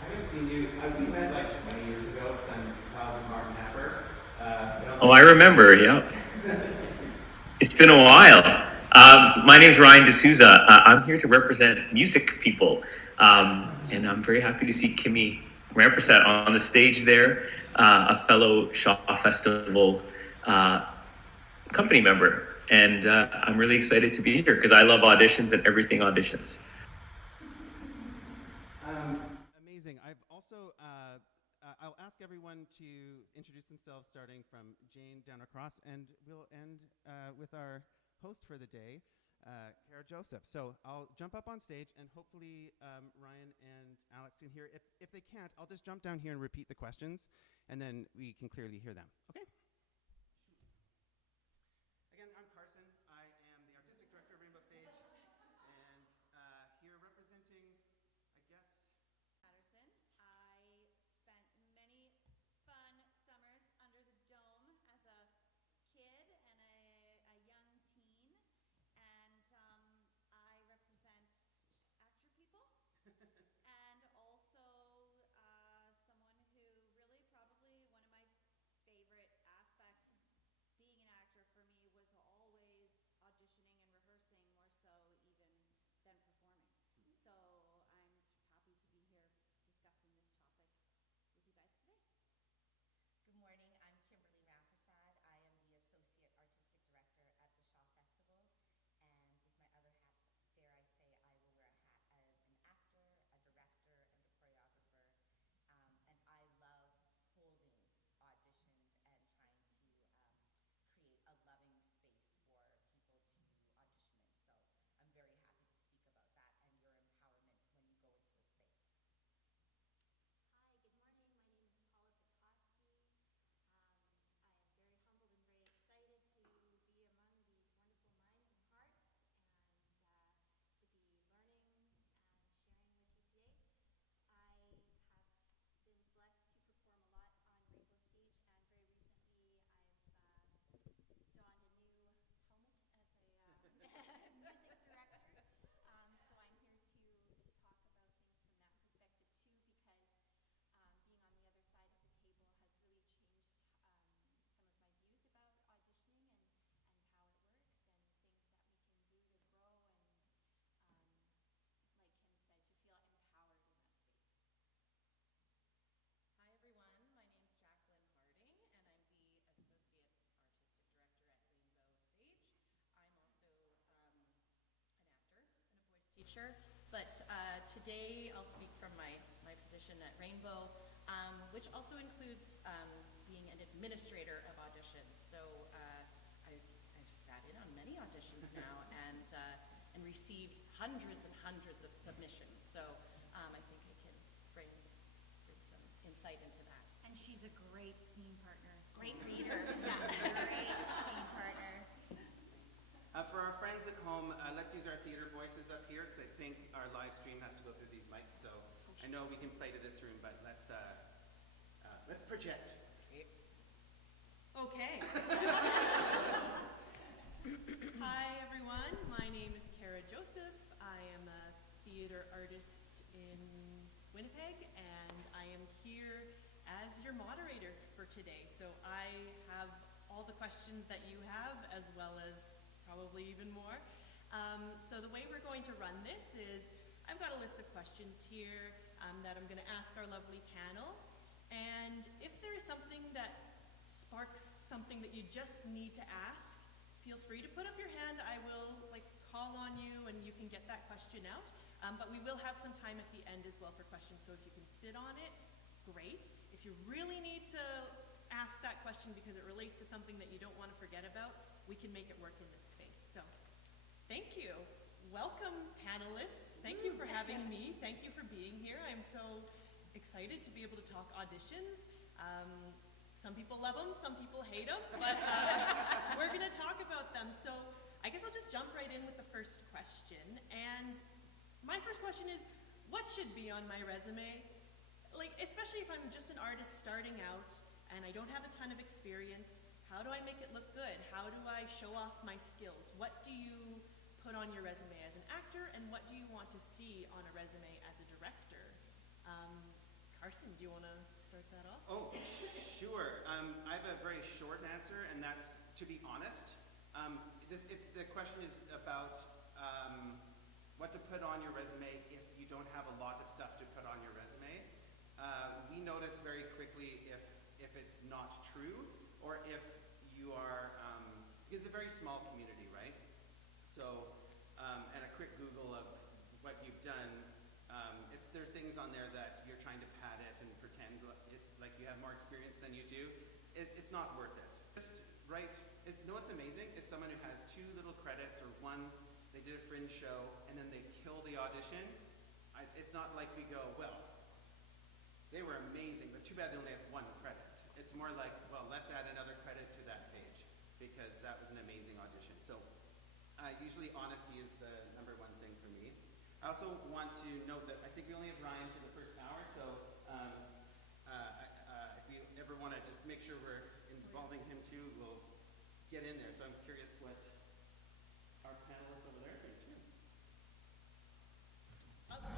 I haven't seen you. We met like 20 years ago because I'm Kyle and Martin Happer. Oh, I remember, yeah. It's been a while. My name is Ryan D'Souza. I'm here to represent music people. And I'm very happy to see Kimmy Rampersad on the stage there, a fellow Shaw Festival company member. And I'm really excited to be here because I love auditions and everything auditions. Amazing. I'll ask everyone to introduce themselves, starting from Jane down across, and we'll end with our host for the day, Kara Joseph. So I'll jump up on stage, and hopefully Ryan and Alex can hear. If they can't, I'll just jump down here and repeat the questions, and then we can clearly hear them. Okay? Again, I'm Carson. I am the artistic director of Rainbow Stage, and here representing, I guess, Patterson. I spent many fun summers under the dome as a kid and a young teen, and I represent actor people and also someone who really probably one of my favorite aspects being an actor for me was always auditioning and rehearsing more so even than performing. So I'm happy to be here discussing this topic with you guys today. Good morning, I'm Kimberly Rampersad. I am the Associate Artistic Director at the Shaw Festival, and with my other hats, dare I say, I will wear a hat as an actor, a director, and a choreographer. And I love holding auditions and trying to create a loving space for people to audition in. So I'm very happy to speak about that and your empowerment when you go into a space. Hi, good morning. My name is Paula Petoskey. I am very humbled and very excited to be among these wonderful minds and hearts and to be learning and sharing with you today. I have been blessed to perform a lot on Rainbow Stage, and very recently I've donned a new helmet as a music director. So I'm here to talk about things from that perspective too, because being on the other side of the table has really changed some of my views about auditioning and how it works and things that we can do to grow and, like Kim said, to feel empowered in that space. Hi everyone, my name's Jacqueline Harding and I'm the Associate Artistic Director at Rainbow Stage. I'm also an actor and a voice teacher, but today I'll speak from my position at Rainbow, which also includes being an administrator of auditions. So I've sat in on many auditions now and received hundreds and hundreds of submissions. So I think I can bring some insight into that. And she's a great scene partner, great reader. Yeah, great scene partner. For our friends at home, let's use our theater voices up here because I think our live stream has to go through these mics. So I know we can play to this room, but let's project. Okay. Hi everyone, my name is Kara Joseph. I am a theater artist in Winnipeg, and I am here as your moderator for today. So I have all the questions that you have, as well as probably even more. So the way we're going to run this is, I've got a list of questions here that I'm going to ask our lovely panel. And if there is something that sparks something that you just need to ask, feel free to put up your hand. I will call on you and you can get that question out. But we will have some time at the end as well for questions, so if you can sit on it, great. If you really need to ask that question because it relates to something that you don't want to forget about, we can make it work in this space. So thank you. Welcome, panelists. Thank you for having me. Thank you for being here. I'm so excited to be able to talk auditions. Some people love them, some people hate them, but we're going to talk about them. So I guess I'll just jump right in with the first question. And my first question is, what should be on my resume? Especially if I'm just an artist starting out and I don't have a ton of experience, how do I make it look good? How do I show off my skills? What do you put on your resume as an actor, and what do you want to see on a resume as a director? start that off? Oh, sure. I have a very short answer, and that's to be honest. If the question is about what to put on your resume if you don't have a lot of stuff to put on your resume, we notice very quickly if it's not true or if you are, because it's a very small community, right? So, and a quick Google of what you've done, if there are things on there that you're trying to pad it and pretend like you have more experience than you do, it's not worth it. Just write, know what's amazing is someone who has 2 little credits or 1, they did a fringe show and then they kill the audition. It's not like we go, well, they were amazing, but too bad they only have 1 credit. It's more like, well, let's add another credit to that page because that was an amazing audition. So usually honesty is the #1 thing for me. I also want to note that I think we only have Ryan for the first hour, so if we ever want to just make sure we're involving him too, we'll get in there. So I'm curious what our panelists over there think too.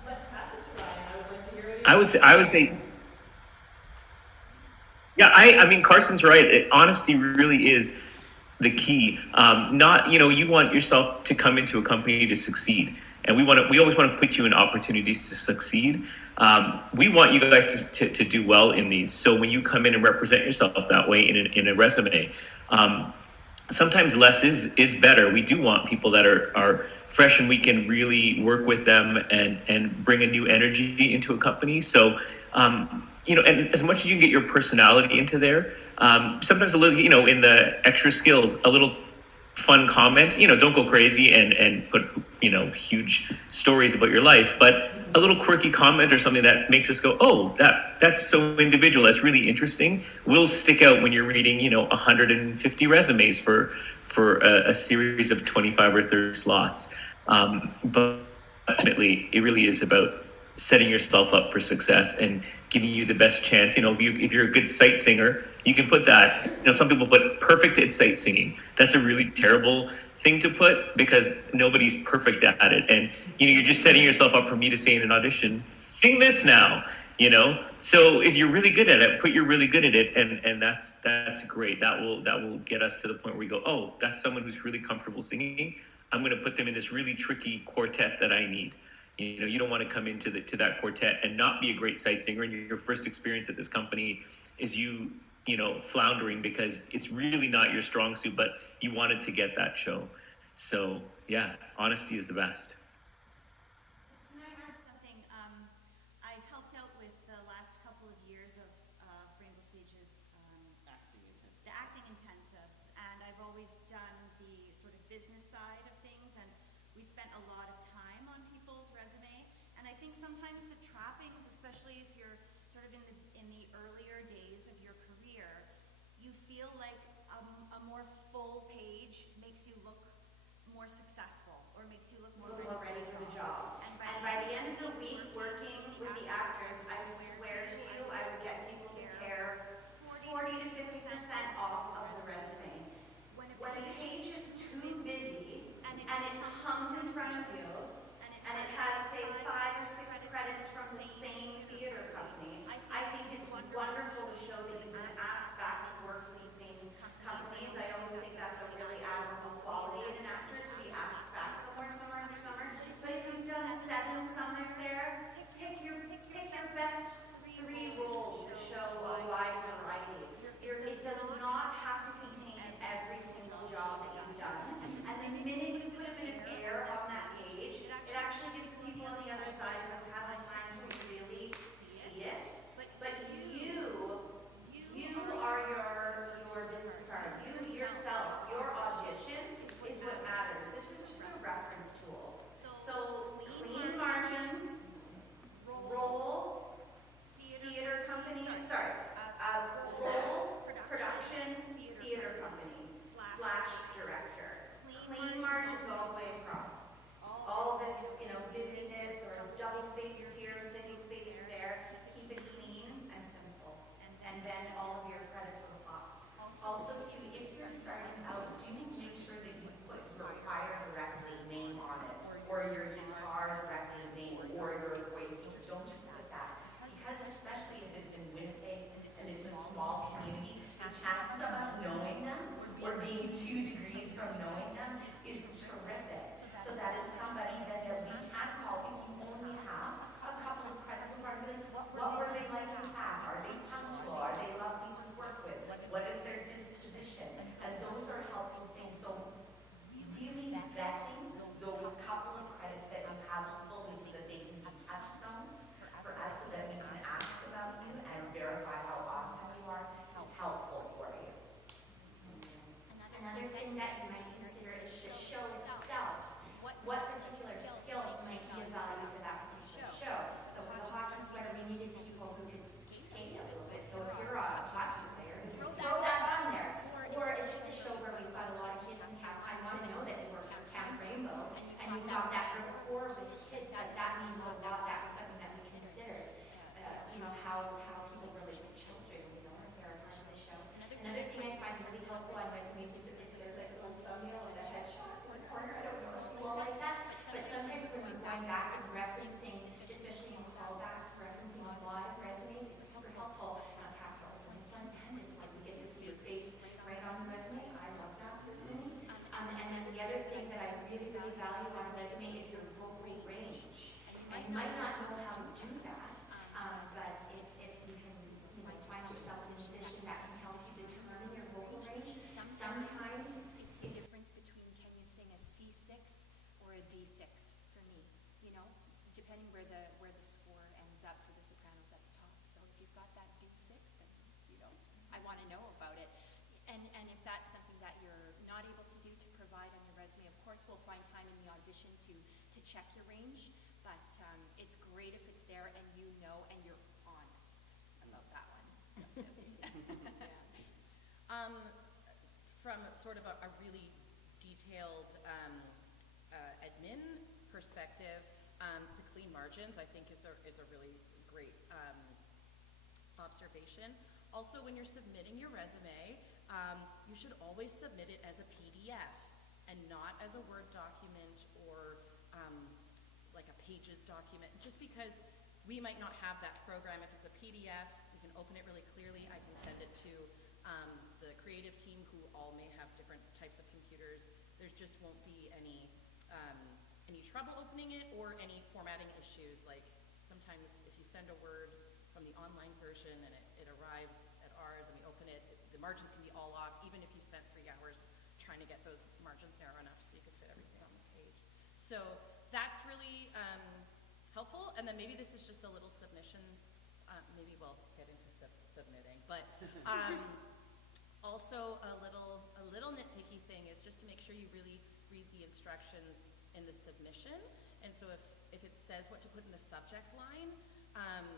Let's pass it to Ryan. I would like to hear it. I would say, yeah, I mean, Carson's right. Honesty really is the key. Not, you want yourself to come into a company to succeed. And we always want to put you in opportunities to succeed. We want you guys to do well in these. So when you come in and represent yourself that way in a resume, sometimes less is better. We do want people that are fresh and we can really work with them and bring a new energy into a company. So, and as much as you can get your personality into there, sometimes a little, in the extra skills, a little fun comment, don't go crazy and put, huge stories about your life, but a little quirky comment or something that makes us go, oh, that's so individual, that's really interesting, will stick out when you're reading, 150 resumes for a series of 25 or 30 slots. But ultimately, it really is about setting yourself up for success and giving you the best chance. If you're a good sight singer, you can put that. Some people put perfect at sight singing. That's a really terrible thing to put because nobody's perfect at it. And you're just setting yourself up for me to say in an audition, sing this now. So if you're really good at it, put you're really good at it, and that's great. That will get us to the point where we go, oh, that's someone who's really comfortable singing. I'm going to put them in this really tricky quartet that I need. You don't want to come into that quartet and not be a great sight singer, and your first experience at this company is you floundering because it's really not your strong suit, but you wanted to get that show. So yeah, honesty is the best. Can I add something? I've helped out with the last couple of years of Rainbow Stage's the acting intensives, and I've always done the sort of business side of things, and we spent a lot of time on people's resume, and I think sometimes the trappings, especially if you're sort of in the earlier days of your career, you feel like a more full page makes you look more successful or makes you look more ready for the job. And by the end of the week, working with the actors, I swear to you, I would get people to care 40 to 50% off of the resume. When a page is too busy and it comes in front of you and it has, say, 5 or 6 credits from the same theater company, I think it's wonderful to show that you've been asked back to work for these same companies. I always think that's a really admirable quality in an actor, to be asked back somewhere after summer. But going back and referencing, especially in callbacks, referencing applause resumes, it's super helpful. Capitals, when it's fun, and it's when you get to see your face right on the resume. I love that personally. And then the other thing that I really, really value on a resume is your vocal range. And you might not know how to do that, but if you can, find yourself in a position that can help you determine your vocal range, sometimes It's the difference between can you sing a C6 or a D6 for me, depending where the score ends up for the sopranos at the top. So if you've got that D6, then, I want to know about it. And if that's something that you're not able to do to provide on your resume, of course, we'll find time in the audition to check your range. But it's great if it's there and and you're honest about that one. From sort of a really detailed admin perspective, the clean margins I think is a really great observation. Also, when you're submitting your resume, you should always submit it as a PDF and not as a Word document or like a Pages document, just because we might not have that program. If it's a PDF, we can open it really clearly. I can send it to the creative team, who all may have different types of computers. There just won't be any trouble opening it or any formatting issues. Like sometimes if you send a Word from the online version and it arrives at ours and we open it, the margins can be all off, even if you spent 3 hours trying to get those margins narrow enough so you could fit everything on the page. So that's really helpful. And then maybe this is just a little submission. Maybe we'll get into submitting, but also a little nitpicky thing is just to make sure you really read the instructions in the submission. And so if it says what to put in the subject line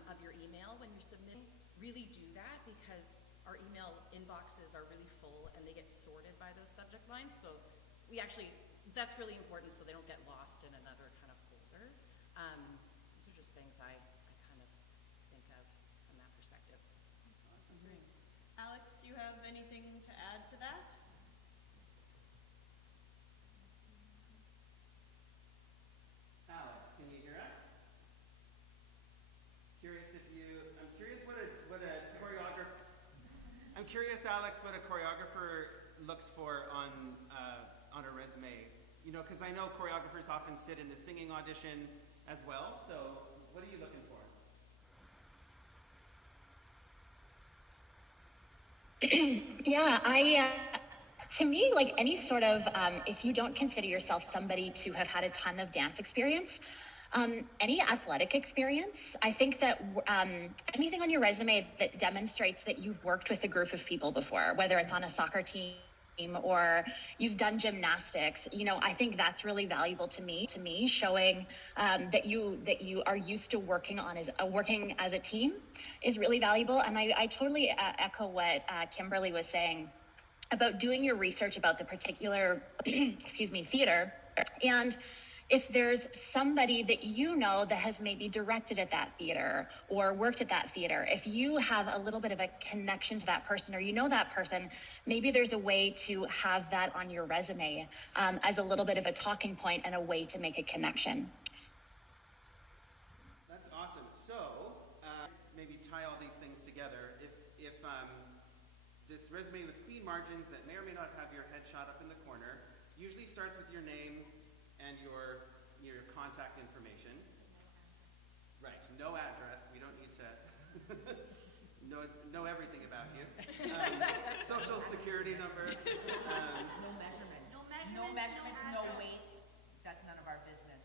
of your email when you're submitting, really do that, because our email inboxes are really full and they get sorted by those subject lines. So that's really important so they don't get lost in another kind of folder. These are just things I kind of think of from that perspective. Awesome, great. Alex, do you have anything to add to that? Alex, can you hear us? I'm curious, Alex, what a choreographer looks for on a resume. Because I know choreographers often sit in the singing audition as well. So, what are you looking for? Yeah, to me, like any sort of, if you don't consider yourself somebody to have had a ton of dance experience, any athletic experience, I think that anything on your resume that demonstrates that you've worked with a group of people before, whether it's on a soccer team or you've done gymnastics, I think that's really valuable to me, showing that you are used to working as a team is really valuable. And I totally echo what Kimberly was saying about doing your research about the particular theater. And if there's somebody that that has maybe directed at that theater or worked at that theater, if you have a little bit of a connection to that person or that person, maybe there's a way to have that on your resume as a little bit of a talking point and a way to make a connection. That's awesome. So, maybe tie all these things together. If this resume with clean margins that may or may not have your headshot up in the corner usually starts with your name and your contact information. Right, no address. We don't need to know everything about you. Social security number. No measurements. No measurements, no weight. That's none of our business.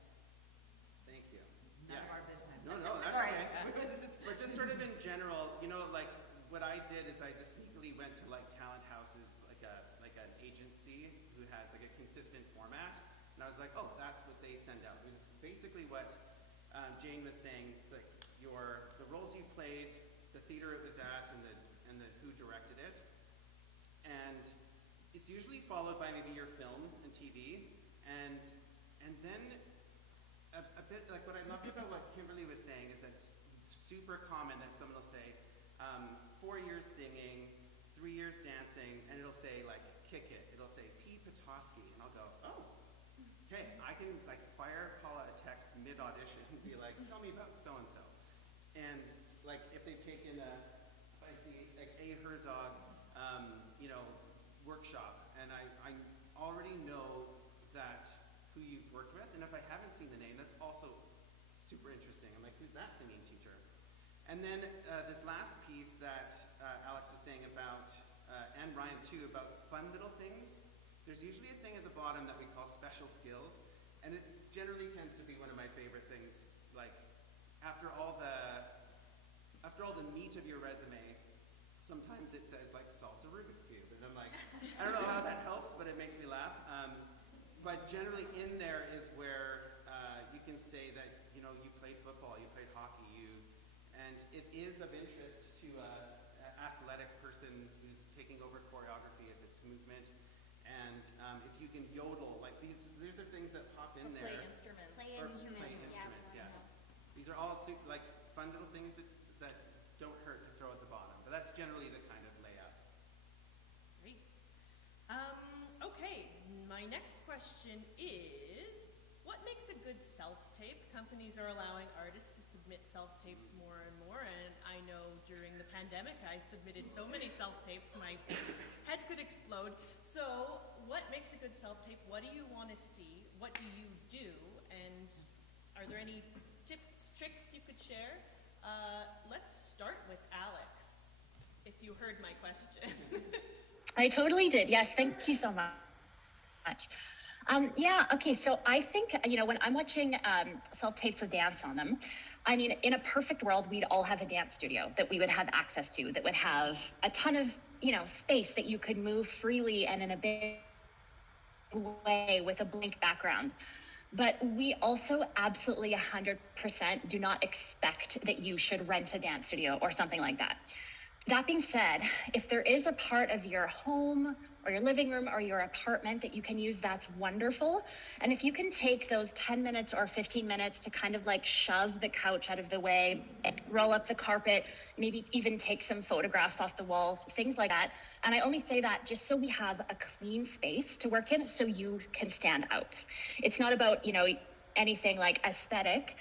Thank you. None of our business. No, that's Sorry. okay. But just sort of in general, like what I did is I just sneakily went to like talent houses, like an agency who has like a consistent format. And I was like, oh, that's what they send out. It was basically what Jane was saying. It's like the roles you played, the theater it was at, and the who directed it. And it's usually followed by maybe your film and TV. And then a bit like what I loved about what Kimberly was saying is that it's super common that someone will say 4 years singing, 3 years dancing, and it'll say like kick it. It'll say P. Petoskey, and I'll go, oh. Okay, I can like fire Paula a text mid-audition and be like, tell me about so-and-so. And like, if they've taken if I see like a Herzog, you know, workshop, and I already know that who you've worked with, and if I haven't seen the name, that's also super interesting. I'm like, who's that singing teacher? And then this last piece that Alex was saying about, and Ryan too, about fun little things. There's usually a thing at the bottom that we call special skills, and it generally tends to be one of my favorite things. Like, after all the meat of your resume, sometimes it says like solves a Rubik's Cube, and I'm like, I don't know how that helps, but it makes me laugh. But generally in there is where you can say that, you know, you played football, you played hockey, and it is of interest to an athletic person who's taking over choreography if it's movement. And if you can yodel, like these are things that pop in there. Play instruments. Play Or instruments, play yeah. instruments, yeah. These are all like fun little things that don't hurt to throw at the bottom. But that's generally the kind of layout. Great. Okay, my next question is, what makes a good self-tape? Companies are allowing artists to submit self-tapes more and more, and I know during the pandemic I submitted so many self-tapes my head could explode. So what makes a good self-tape? What do you want to see? What do you do? And are there any tips, tricks you could share? Let's start with Alex, if you heard my question. I totally did. Yes, thank you so much. Yeah, okay, so I think, you know, when I'm watching self-tapes with dance on them, I mean, in a perfect world, we'd all have a dance studio that we would have access to, that would have a ton of, you know, space that you could move freely and in a big way with a blank background. But we also absolutely 100% do not expect that you should rent a dance studio or something like that. That being said, if there is a part of your home or your living room or your apartment that you can use, that's wonderful. And if you can take those 10 minutes or 15 minutes to kind of like shove the couch out of the way, roll up the carpet, maybe even take some photographs off the walls, things like that. And I only say that just so we have a clean space to work in so you can stand out. It's not about, you know, anything like aesthetic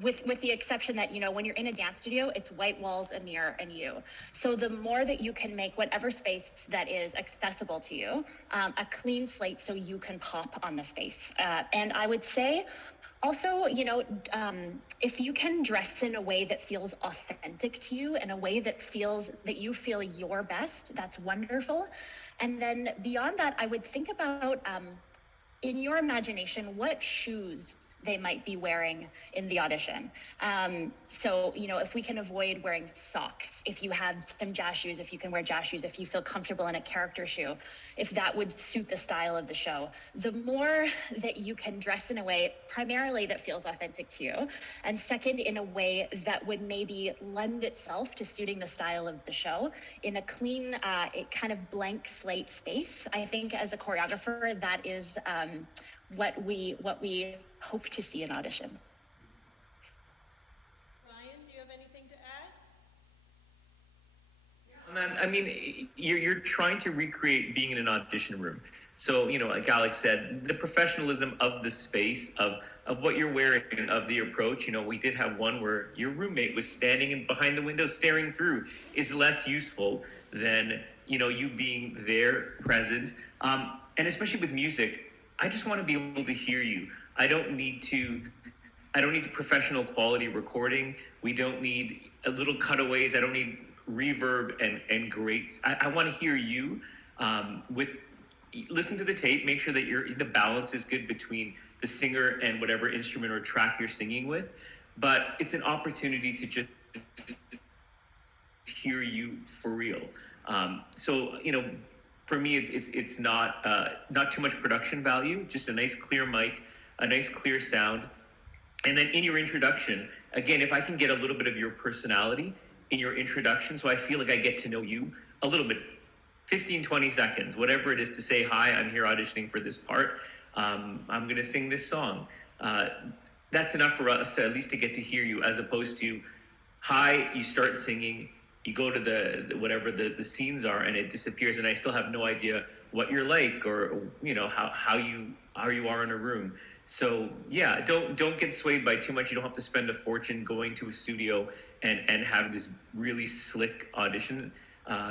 with the exception that, you know, when you're in a dance studio, it's white walls, a mirror, and you. So the more that you can make whatever space that is accessible to you, a clean slate so you can pop on the space. And I would say also, you know, if you can dress in a way that feels authentic to you, in a way that you feel your best, that's wonderful. And then beyond that, I would think about, in your imagination, what shoes they might be wearing in the audition. So, you know, if we can avoid wearing socks, if you have some jazz shoes, if you can wear jazz shoes, if you feel comfortable in a character shoe, if that would suit the style of the show, the more that you can dress in a way primarily that feels authentic to you, and second, in a way that would maybe lend itself to suiting the style of the show in a clean, kind of blank slate space. I think as a choreographer, that is what we hope to see in auditions. Ryan, do you have anything to add? On that, I mean, you're trying to recreate being in an audition room. So, you know, like Alex said, the professionalism of the space, of what you're wearing, and of the approach. You know, we did have one where your roommate was standing behind the window staring through, is less useful than, you know, you being there, present. And especially with music, I just want to be able to hear you. I don't need professional quality recording. We don't need little cutaways. I don't need reverb and grates. I want to hear you. Listen to the tape. Make sure that the balance is good between the singer and whatever instrument or track you're singing with. But it's an opportunity to just hear you for real. So, you know, for me, it's not too much production value. Just a nice clear mic, a nice clear sound, and then in your introduction, again, if I can get a little bit of your personality in your introduction, so I feel like I get to know you a little bit, 15, 20 seconds, whatever it is, to say, hi, I'm here auditioning for this part. I'm going to sing this song. That's enough for us to at least to get to hear you, as opposed to, hi, you start singing, you go to the whatever the scenes are, and it disappears, and I still have no idea what you're like, or, you know, how you are in a room. So yeah, don't get swayed by too much. You don't have to spend a fortune going to a studio and have this really slick audition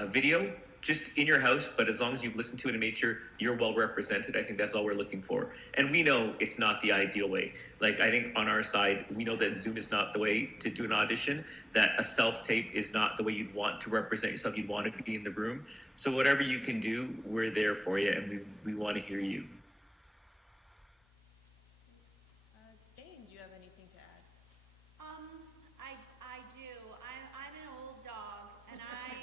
video just in your house. But as long as you've listened to it and made sure you're well represented, I think that's all we're looking for. And we know it's not the ideal way. Like, I think on our side, we know that Zoom is not the way to do an audition, that a self-tape is not the way you'd want to represent yourself. You'd want to be in the room. So whatever you can do, we're there for you, and we want to hear you. Dane, do you have anything to add? I do. I'm an old dog, and I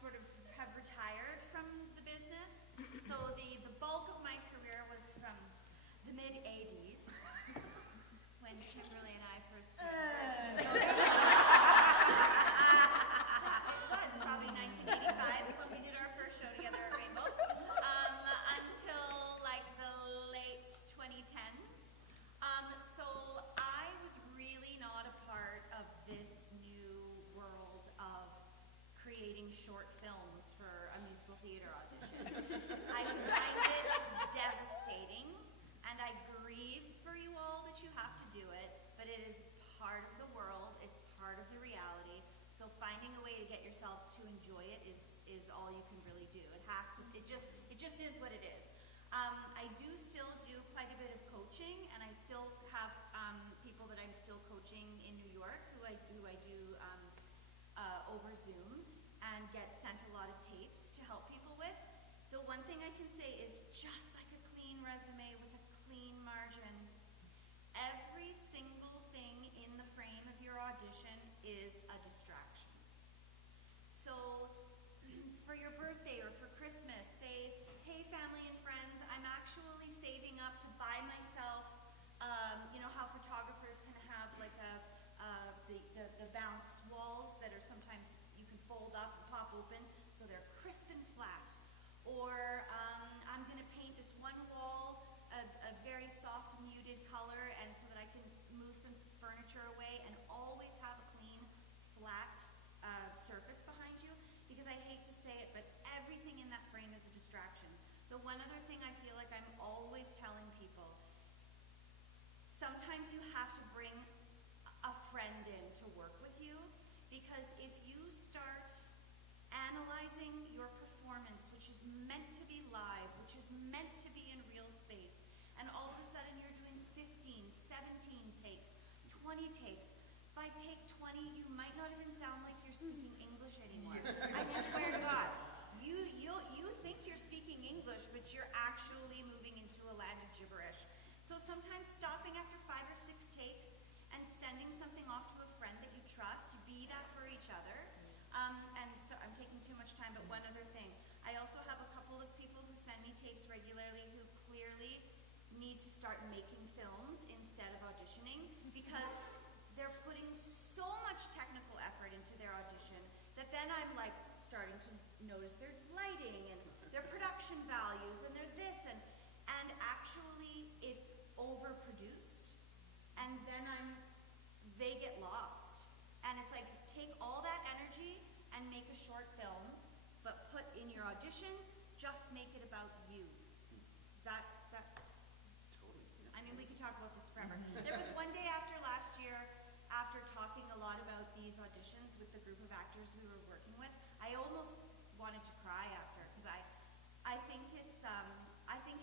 sort of have retired from the business. So the bulk of my career was from the mid '80s, when Kimberly and I first started. It was probably 1985 when we did our first show together at Rainbow, until like the late 2010s. So I was really not a part of this new world of creating short films for a musical theater audition. I find it devastating, and I grieve for you all that you have to do it, but it is part of the world, it's part of the reality. So finding a way to get yourselves to enjoy it is all you can really do. It just is what it is. I do still do quite a bit of coaching, and I still have people that I'm still coaching in New York who I do over Zoom, and get sent a lot of tapes to help people with. The one thing I can say is, just like a clean resume with a clean margin, every single thing in the frame of your audition is a distraction. So for your birthday or for Christmas, say, hey family and friends, I'm actually saving up to buy myself, you know how photographers can have like the bounce walls that are sometimes you can fold up and pop open, so they're crisp and flat. Or I'm going to paint this one wall a very soft muted color, and so that I can move some furniture away and always have a clean, flat surface behind you. Because I hate to say it, but everything in that frame is a distraction. The one other thing I feel like I'm always telling people, sometimes you have to bring a friend in to work with you, because if you start analyzing your performance, which is meant to be live, which is meant to be in real space, and all of a sudden you're doing 15, 17 takes, 20 takes, by take 20 you might not even sound like you're speaking English anymore. I swear to God. You think you're speaking English, but you're actually moving into a land of gibberish. So sometimes stopping after 5 or 6 takes and sending something off to a friend that you trust, be that for each other. And so I'm taking too much time, but one other thing. I also have a couple of people who send me tapes regularly who clearly need to start making films instead of auditioning, because they're putting so much technical effort into their audition that then I'm like starting to notice their lighting and their production values and their this, and actually it's overproduced, and then they get lost. And it's like, take all that energy and make a short film, but put in your auditions, just make it about you. Is that totally? I mean, we could talk about this forever. There was one day after last year, after talking a lot about these auditions with the group of actors we were working with, I almost wanted to cry after, because I think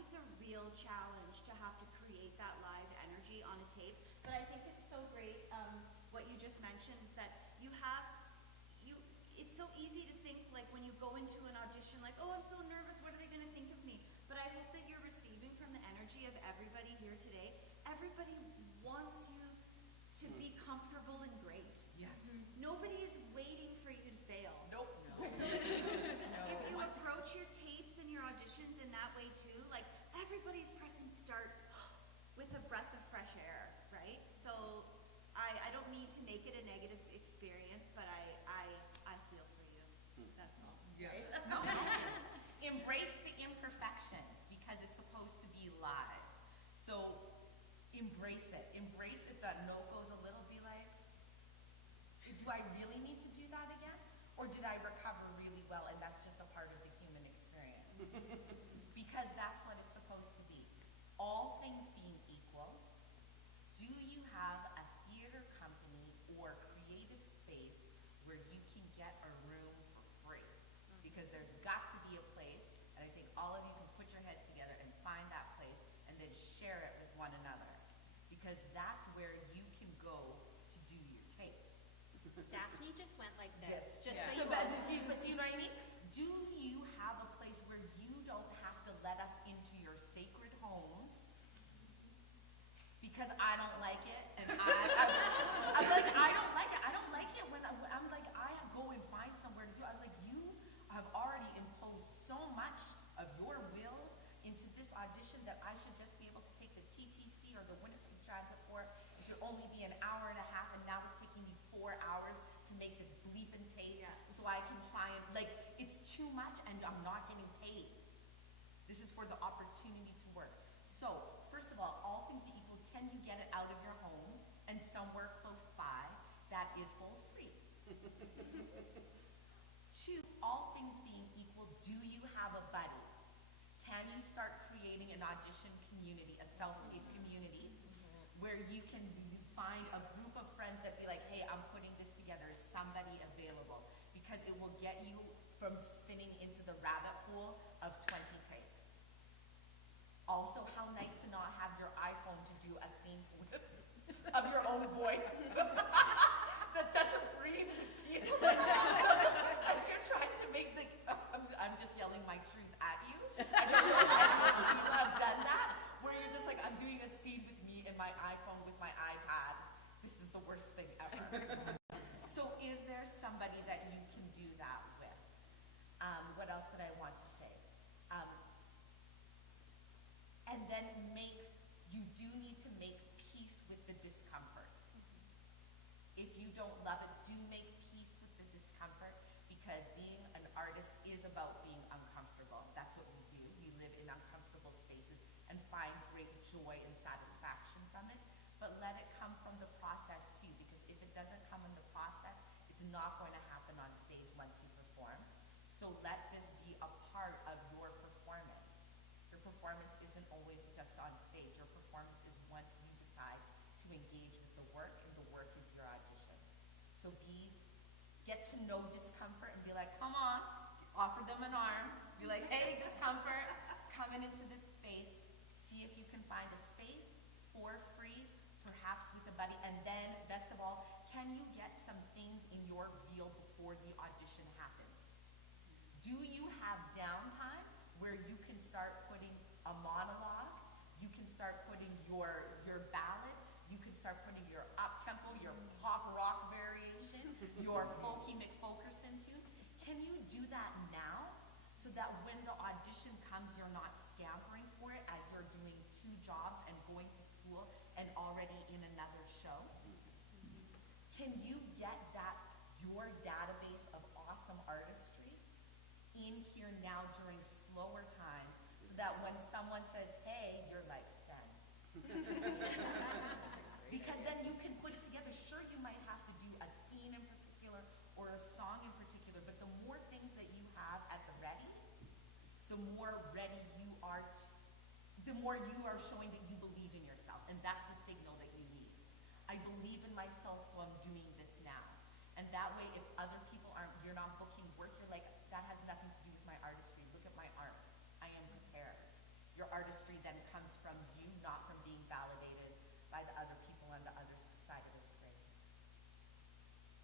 it's a real challenge to have to create that live energy on a tape. But I think it's so great what you just mentioned, is that it's so easy to think, like, when you go into an audition, like, oh, I'm so nervous, what are they going to think of me? But I hope that you're receiving from the energy of everybody here today. Everybody wants you to be comfortable and great. Yes. Nobody is waiting for you to fail. Nope. So if you approach your tapes and your auditions in that way too, like, everybody's pressing start with a breath of fresh air, right? So I don't mean to make it a negative experience, but I feel for you. That's all. Yeah. Embrace the imperfection, because it's supposed to be live. So embrace it. Embrace if that note goes a little, be like, do I really need to do that again? Or did I recover really well and that's just a part of the human experience? Because that's what it's supposed to be. All do you have a theater company or creative space where you can get a room for free? Because there's got to be a place, and I think all of you can put your heads together and find that place and then share it with one another. Because that's where you can go to do your tapes. Daphne just went like this. Yes. Just Yeah. so you but know. do you know what I mean? Do you have a place where you don't have to let us into your sacred homes? Because I don't like it, and I'm like, I don't like it. I don't like it when I'm like, I go and find somewhere to do. I was like, you have already imposed so much of your will into this audition that I should just be able to take the TTC or the Winnipeg Transit for it. It should only be an hour and a half, and now it's taking me 4 hours to make this bleep and tape so I can try and, like, it's too much, and I'm not getting paid. This is for the opportunity to work. So, first of all things being equal, can you get it out of your home and somewhere close by that is for free? 2, all things being equal, do you have a buddy? Can you start creating an audition community, a self-tape community, where you can find a group of friends that be like, hey, I'm putting this together, is somebody available? Because it will get you from spinning into the rabbit pool of 20 takes. Also, how nice to not have your iPhone to do a scene with of your own voice that doesn't breathe with you. As you're trying to make the, I'm just yelling my truth at you. I don't know if any of people have done that, where you're just like, I'm doing a scene with me in my iPhone with my iPad. This is the worst thing ever. So is there somebody that you can do that with? What else did I want to say? And then you do need to make peace with the discomfort. If you don't love it, do make peace with the discomfort, because being an artist is about being uncomfortable. That's what we do. We live in uncomfortable spaces and find great joy and satisfaction from it. But let it come from the process too, because if it doesn't come in the process, it's not going to happen on stage once you perform. So let this be a part of your performance. Your performance isn't always just on stage. Your performance is once you decide to engage with the work, and the work is your audition. So get to know discomfort and be like, come on, offer them an arm. Be like, hey, discomfort, coming into this space. See if you can find a space for free, perhaps with a buddy. And then, best of all, can you get some things in your reel before the audition happens? Do you have downtime where you can start putting a monologue, you can start putting your ballad, you can start putting your up-tempo, your pop rock variation, your folky McFolkerson tune? Can you do that now so that when the audition comes, you're not scampering for it as you're doing 2 jobs and going to school and already in another show? Can you get your database of awesome artistry in here now during slower times, so that when someone says, hey, you're like, send. Because then you can put it together. Sure, you might have to do a scene in particular or a song in particular, but the more things that you have at the ready, the more ready you are, the more you are showing that you believe in yourself, and that's the signal that you need. I believe in myself, so I'm doing this now. And that way, if other people you're not booking work, you're like, that has nothing to do with my artistry. Look at my art. I am prepared. Your artistry then comes from you, not from being validated by the other people on the other side of the screen.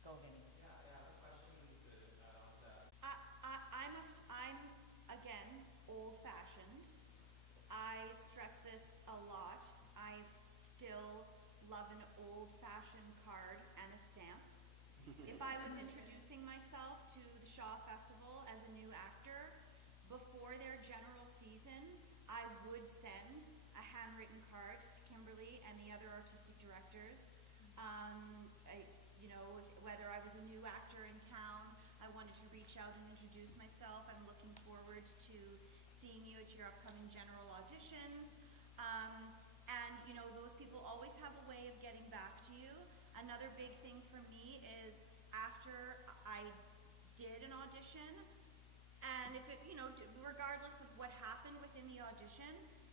Go, Vinny. Yeah, I have a question to add on to that. I'm again old-fashioned. I stress this a lot. I still love an old-fashioned card and a stamp. If I was introducing myself to the Shaw Festival as a new actor, before their general season, I would send a handwritten card to Kimberly and the other artistic directors. Whether I was a new actor in town, I wanted to reach out and introduce myself. I'm looking forward to seeing you at your upcoming general auditions. Those people always have a way of getting back to you. Another big thing for me is after I did an audition, and if it, regardless of what happened within the audition,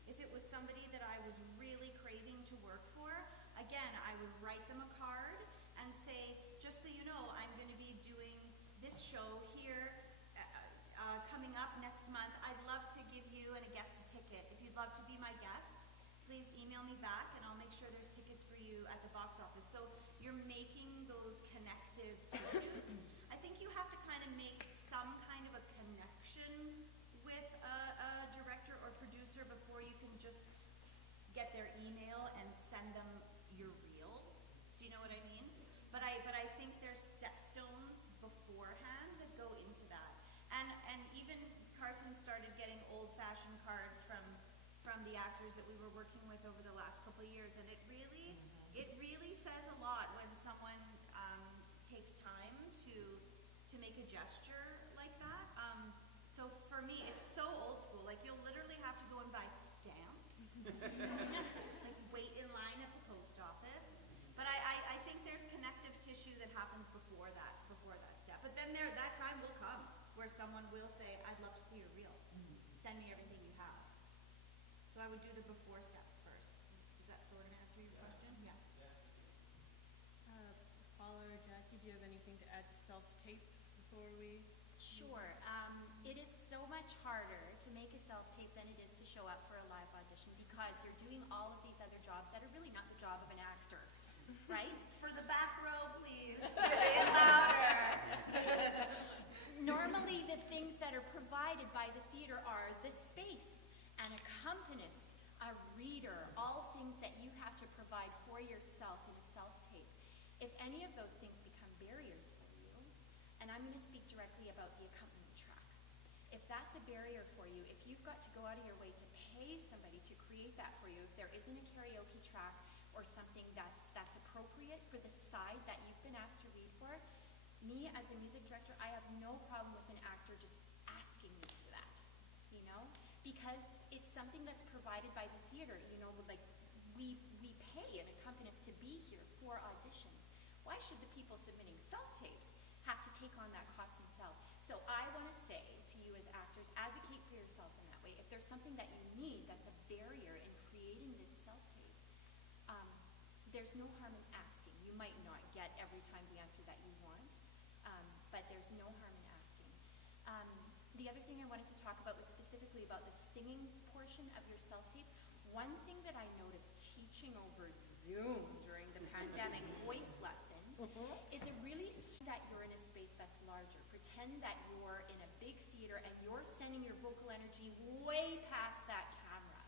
if it was somebody that I was really craving to work for, again, again, I would write them a card and say, just so you know, I'm going to be doing this show here coming up next month. I'd love to give you and a guest a ticket. If you'd love to be my guest, please email me back and I'll make sure there's tickets for you at the box office. So you're making those connective tissues. I think you have to kind of make some kind of a connection with a director or producer before you can just get their email and send them your reel. Do you know what I mean? But I think there's stepstones beforehand that go into that. And even Carson started getting old-fashioned cards from the actors that we were working with over the last couple of years, and it really says a lot when someone takes time to make a gesture like that. So for me, it's so old school. Like, you'll literally have to go and buy stamps, like wait in line at the post office. But I think there's connective tissue that happens before that step. But then that time will come where someone will say, I'd love to see your reel. Send me everything you have. So I would do the before steps first. Does that sort of answer your question? Yeah. Paula or Jackie, do you have anything to add to self-tapes before we? Sure. It is so much harder to make a self-tape than it is to show up for a live audition because you're doing all of these other jobs that are really not the job of an actor, right? For the back row, please. Say it louder. Normally, the things that are provided by the theater are the space, an accompanist, a reader, all things that you have to provide for yourself in a self-tape. If any of those things become barriers for you, and I'm going to speak directly about the accompaniment track. If that's a barrier for you, if you've got to go out of your way to pay somebody to create that for you, if there isn't a karaoke track or something that's appropriate for the side that you've been asked to read for, me as a music director, I have no problem with an actor just asking me for that, you know? Because it's something that's provided by the theater, you know, like we pay an accompanist to be here for auditions. Why should the people submitting self-tapes have to take on that cost themselves? So I want to say to you as actors, advocate for yourself in that way. If there's something that you need that's a barrier in creating this self-tape, there's no harm in asking. You might not get every time the answer that you want, but there's no harm in asking. The other thing I wanted to talk about was specifically about the singing portion of your self-tape. One thing that I noticed teaching over Zoom during the pandemic voice lessons is it really that you're in a space that's larger. Pretend that you're in a big theater and you're sending your vocal energy way past that camera,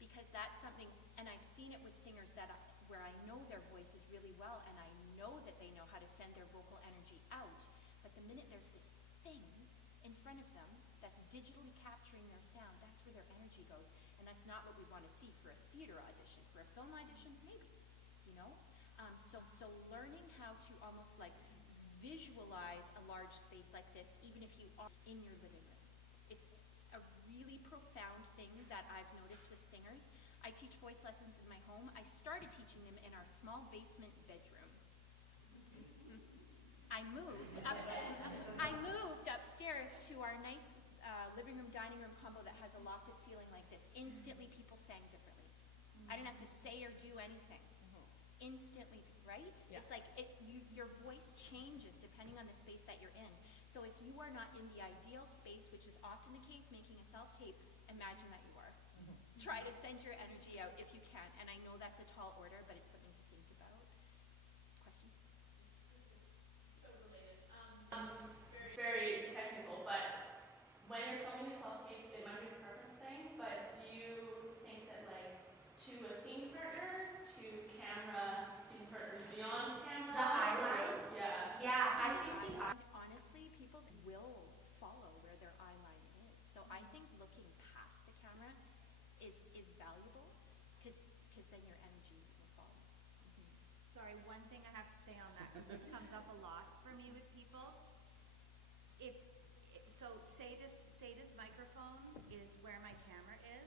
because that's something, and I've seen it with singers where I know their voices really well and I know that they know how to send their vocal energy out, but the minute there's this thing in front of them that's digitally capturing their sound, that's where their energy goes, and that's not what we want to see for a theater audition. For a film audition, maybe, you know? So learning how to almost like visualize a large space like this, even if you are in your living room. It's a really profound thing that I've noticed with singers. I teach voice lessons in my home. I started teaching them in our small basement bedroom. I moved upstairs to our nice living room, dining room combo that has a lofted ceiling like this. Instantly, people sang differently. I didn't have to say or do anything. Instantly, right? Yeah. It's like your voice changes depending on the space that you're in. So if you are not in the ideal space, which is often the case making a self-tape, imagine that you are. Try to send your energy out if you can. And I know that's a tall order, but it's something to think about. Question? So related. Very technical, but when you're filming a self-tape, it might be a preference thing, but do you think that, like, to a scene partner, to camera, scene partner, beyond camera? The eyeline? Yeah. Yeah, I think honestly, people will follow where their eyeline is. So I think looking past the camera is valuable, because then your energy will follow. Sorry, one thing I have to say on that, because this comes up a lot for me with people. So say this microphone is where my camera is.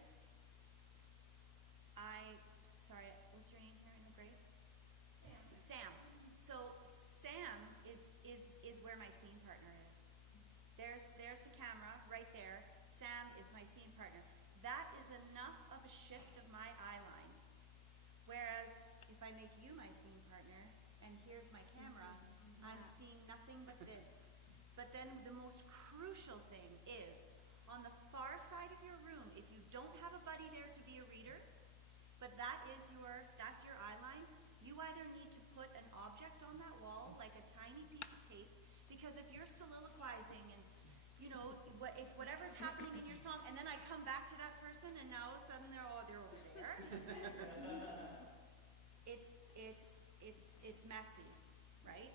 Sorry, what's your name here in the break? Sam. So Sam is where my scene partner is. There's the camera right there. Sam is my scene partner. That is enough of a shift of my eyeline. Whereas if I make you here's my camera, I'm seeing nothing but this. But then the most crucial thing is, on the far side of your room, if you don't have a buddy there to be a reader, but that's your eye line, you either need to put an object on that wall, like a tiny piece of tape, because if you're soliloquizing and, you know, if whatever's happening in your song, and then I come back to that person and now all of a sudden they're over there, it's messy, right?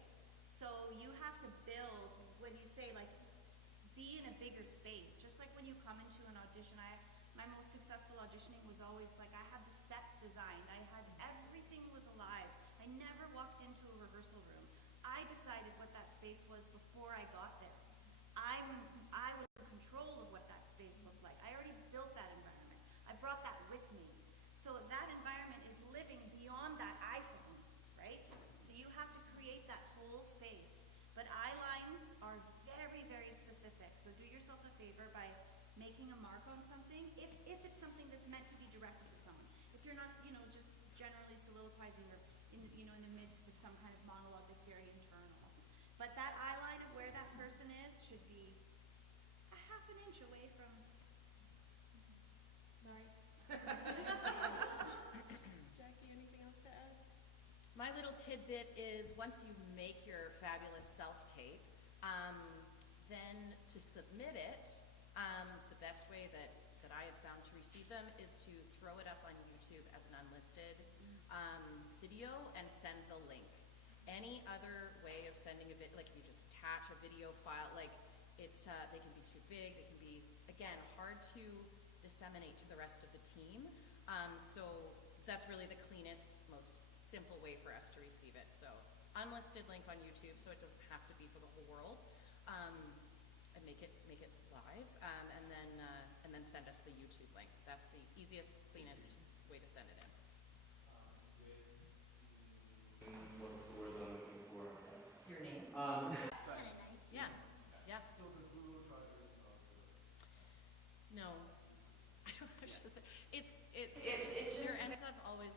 So you have to build, when you say like, be in a bigger space, just like when you come into an audition. My most successful auditioning was always like, I had the set designed, I had everything was alive. I never walked into a rehearsal room. I decided what that space was before I got there. I was in control of what that space looked like. I already built that environment. I brought that with me. So that environment is living beyond that iPhone, right? So you have to create that whole space. But eye lines are very, very specific. So do yourself a favor by making a mark on something, if it's something that's meant to be directed to someone. If you're not, you know, just generally soliloquizing or in the midst of some kind of monologue that's very internal. But that eye line of where that person is should be a half an inch away from, sorry. Jackie, anything else to add? My little tidbit is, once you make your fabulous self-tape, then to submit it, the best way that I have found to receive them is to throw it up on YouTube as an unlisted video and send the link. Any other way of sending a video, like if you just attach a video file, like they can be too big, they can be, again, hard to disseminate to the rest of the team. So that's really the cleanest, most simple way for us to receive it. So unlisted link on YouTube, so it doesn't have to be for the whole world, and make it live, and then send us the YouTube link. That's the easiest, cleanest way to send it in. What's the word I'm looking for? Your name? Yeah. Yeah. So the Google Drive is not No. I don't know what to say. It's your ends up always.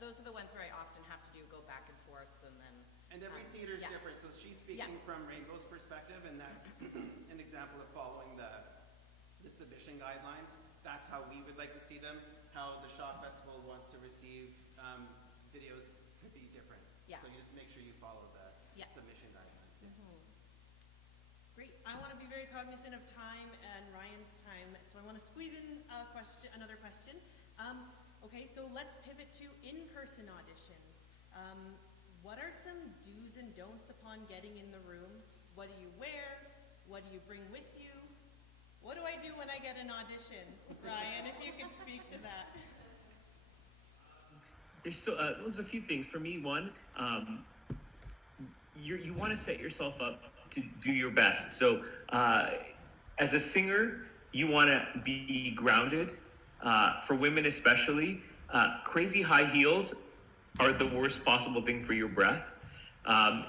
Those are the ones where I often have to go back and forth, and then. And every theater is yeah. different. So she's speaking from Rainbow's perspective, and that's an example of following the submission guidelines. That's how we would like to see them. How the Shaw Festival wants to receive videos could be different. Yeah. So you just make sure you follow the Yeah. submission guidelines. Yeah. Great. I want to be very cognizant of time and Ryan's time, so I want to squeeze in another question. Okay, so let's pivot to in-person auditions. What are some do's and don'ts upon getting in the room? What do you wear? What do you bring with you? What do I do when I get an audition? Ryan, if you could speak to that. There's a few things. For me, one, you want to set yourself up to do your best. So as a singer, you want to be grounded. For women especially, crazy high heels are the worst possible thing for your breath.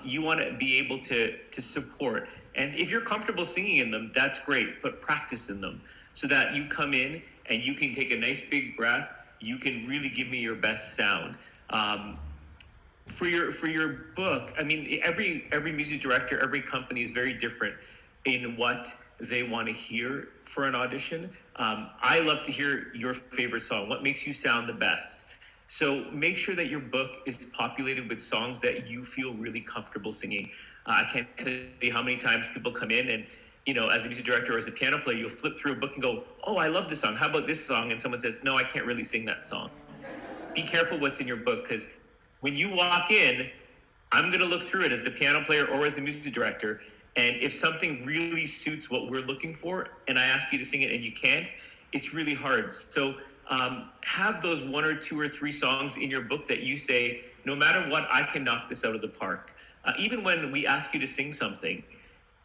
You want to be able to support. And if you're comfortable singing in them, that's great, but practice in them so that you come in and you can take a nice big breath. You can really give me your best sound. For your book, I mean, every music director, every company is very different in what they want to hear for an audition. I love to hear your favorite song. What makes you sound the best? So make sure that your book is populated with songs that you feel really comfortable singing. I can't tell you how many times people come in and, you know, as a music director or as a piano player, you'll flip through a book and go, oh, I love this song. How about this song? And someone says, no, I can't really sing that song. Be careful what's in your book, because when you walk in, I'm going to look through it as the piano player or as the music director. And if something really suits what we're looking for and I ask you to sing it and you can't, it's really hard. So have those 1 or 2 or 3 songs in your book that you say, no matter what, I can knock this out of the park. Even when we ask you to sing something,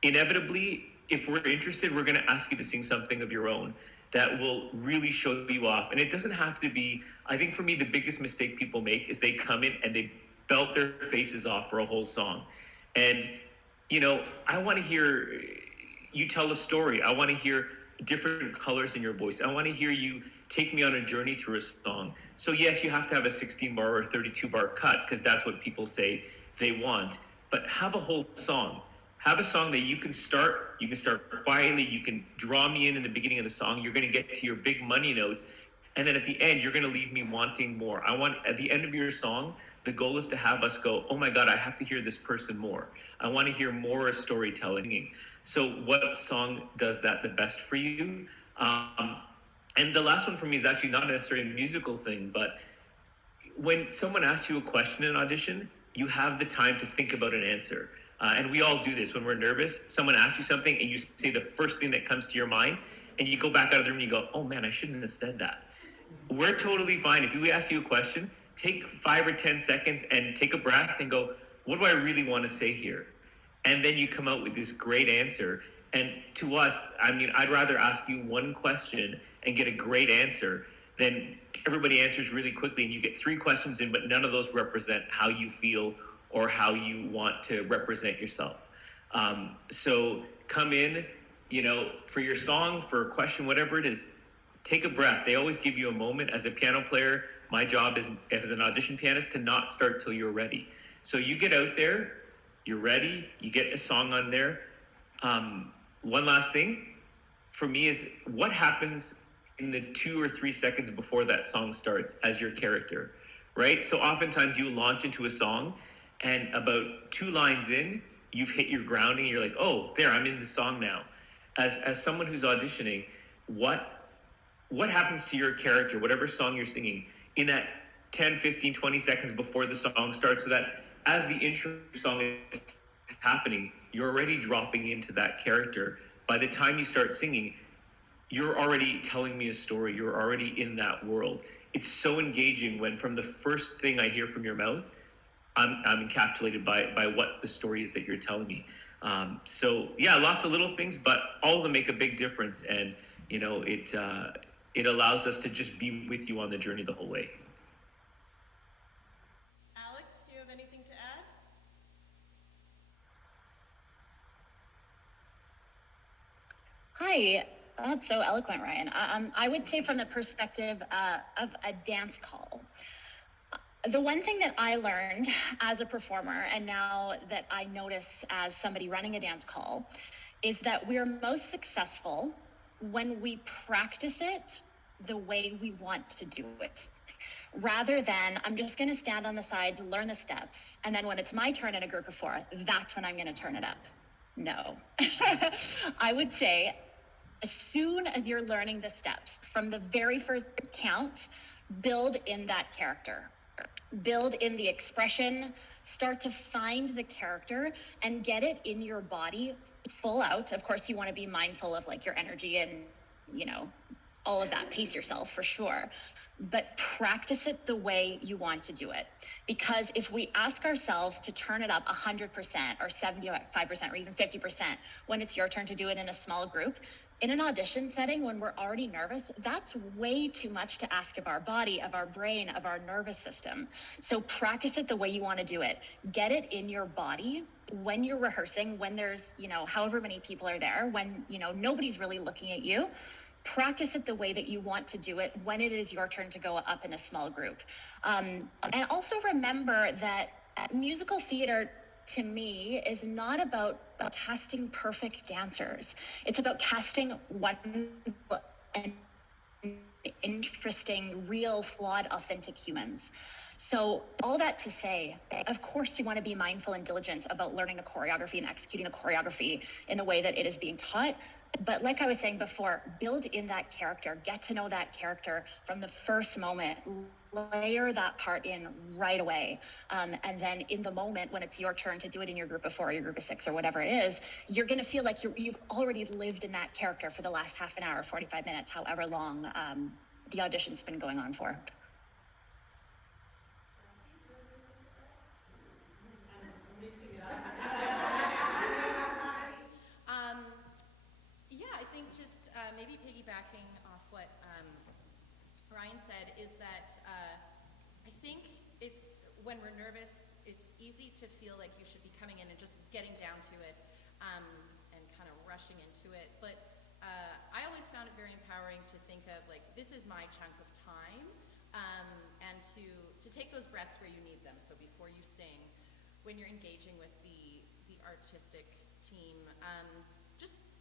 inevitably, if we're interested, we're going to ask you to sing something of your own that will really show you off. And it doesn't have to be, I think for me, the biggest mistake people make is they come in and they belt their faces off for a whole song. And, you know, I want to hear you tell a story. I want to hear different colors in your voice. I want to hear you take me on a journey through a song. So yes, you have to have a 16 bar or 32 bar cut, because that's what people say they want, but have a whole song. Have a song that you can start quietly, you can draw me in the beginning of the song, you're going to get to your big money notes, and then at the end, you're going to leave me wanting more. I want, at the end of your song, the goal is to have us go, oh my God, I have to hear this person more. I want to hear more storytelling. So what song does that the best for you? And the last one for me is actually not necessarily a musical thing, but when someone asks you a question in an audition, you have the time to think about an answer. And we all do this when we're nervous. Someone asks you something and you say the first thing that comes to your mind, and you go back out of the room and you go, oh man, I shouldn't have said that. We're totally fine. If we ask you a question, take 5 or 10 seconds and take a breath and go, what do I really want to say here? And then you come out with this great answer. And to us, I mean, I'd rather ask you one question and get a great answer than everybody answers really quickly and you get 3 questions in, but none of those represent how you feel or how you want to represent yourself. So come in, you know, for your song, for a question, whatever it is, take a breath. They always give you a moment. As a piano player, my job is, as an audition pianist, to not start till you're ready. So you get out there, you're ready, you get a song on there. One last thing for me is what happens in the 2 or 3 seconds before that song starts as your character, right? So oftentimes you launch into a song and about 2 lines in, you've hit your grounding, you're like, oh, there, I'm in the song now. As someone who's auditioning, what happens to your character, whatever song you're singing, in that 10, 15, 20 seconds before the song starts, so that as the intro song is happening, you're already dropping into that character. By the time you start singing, you're already telling me a story. You're already in that world. It's so engaging when from the first thing I hear from your mouth, I'm encapsulated by what the story is that you're telling me. So yeah, lots of little things, but all of them make a big difference. And you know, it allows us to just be with you on the journey the whole way. Alex, do you have anything to add? Hi. That's so eloquent, Ryan. I would say from the perspective of a dance call, the one thing that I learned as a performer, and now that I notice as somebody running a dance call, is that we're most successful when we practice it the way we want to do it. Rather than, I'm just going to stand on the sides, learn the steps, and then when it's my turn in a group of 4, that's when I'm going to turn it up. No. I would say, as soon as you're learning the steps, from the very first count, build in that character. Build in the expression, start to find the character and get it in your body full out. Of course, you want to be mindful of like your energy and, you know, all of that. Pace yourself for sure. But practice it the way you want to do it. Because if we ask ourselves to turn it up 100% or 75% or even 50% when it's your turn to do it in a small group, in an audition setting, when we're already nervous, that's way too much to ask of our body, of our brain, of our nervous system. So practice it the way you want to do it. Get it in your body when you're rehearsing, when there's, you know, however many people are there, when, you know, nobody's really looking at you. Practice it the way that you want to do it when it is your turn to go up in a small group. And also remember that musical theater, to me, is not about casting perfect dancers. It's about casting wonderful and interesting, real, flawed, authentic humans. So all that to say, of course, you want to be mindful and diligent about learning the choreography and executing the choreography in the way that it is being taught. But like I was saying before, build in that character, get to know that character from the first moment, layer that part in right away. And then in the moment when it's your turn to do it in your group of 4 or your group of 6 or whatever it is, you're going to feel like you've already lived in that character for the last half an hour, 45 minutes, however long the audition's been going on for. Yeah, I think just maybe piggybacking off what Ryan said is that I think it's when we're nervous, it's easy to feel like you should be coming in and just getting down to it and kind of rushing into it. But I always found it very empowering to think of like, this is my chunk of time and to take those breaths where you need them. So before you sing, when you're engaging with the artistic team,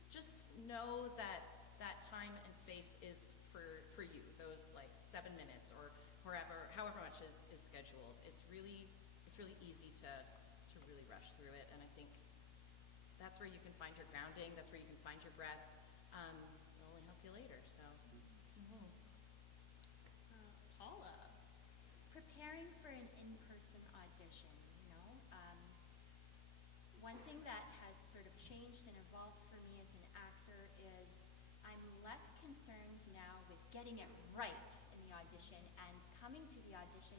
just know that that time and space is for you. Those like 7 minutes or however much is scheduled. It's really easy to really rush through it, and I think that's where you can find your grounding. That's where you can find your breath. It'll only help you later. So. Paula. Preparing for an in-person audition, one thing that has sort of changed and evolved for me as an actor is I'm less concerned now with getting it right in the audition and coming to the audition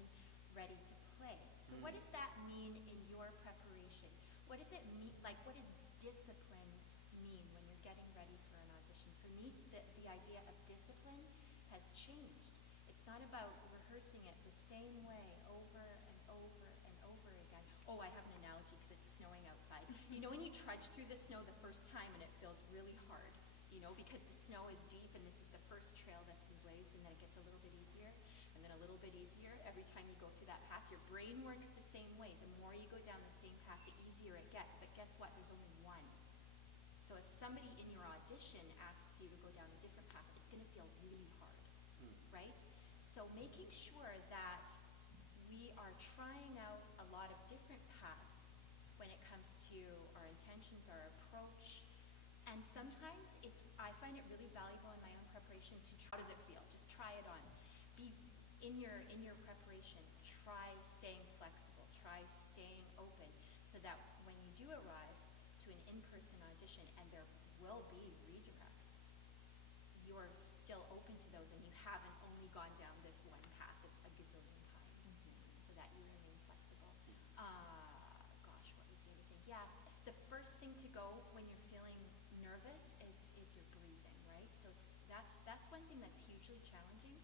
ready to play. So what does that mean in your preparation? What does it mean, what does discipline mean when you're getting ready for an audition? For me, the idea of discipline has changed. It's not about rehearsing it the same way over and over and over again. Oh, I have an analogy because it's snowing outside. You know when you trudge through the snow the first time and it feels really hard, because the snow is deep and this is the first trail that's been blazed, and then it gets a little bit easier and then a little bit easier. Every time you go through that path, your brain works the same way. The more you go down the same path, the easier it gets. But guess what? There's only one. So if somebody in your audition asks you to go down a different path, it's going to feel really hard, right? So making sure that we are trying out a lot of different paths when it comes to our intentions, our approach. And sometimes I find it really valuable in my own preparation to try, how does it feel? Just try it on. Be in your preparation, try staying flexible, try staying open, so that when you do arrive to an in-person audition and there will be redirects, you're still open to those and you haven't only gone down this one path a gazillion times, so that you remain flexible. Gosh, what was the other thing? Yeah, the first thing to go when you're feeling nervous is your breathing, right? So that's one thing that's hugely challenging.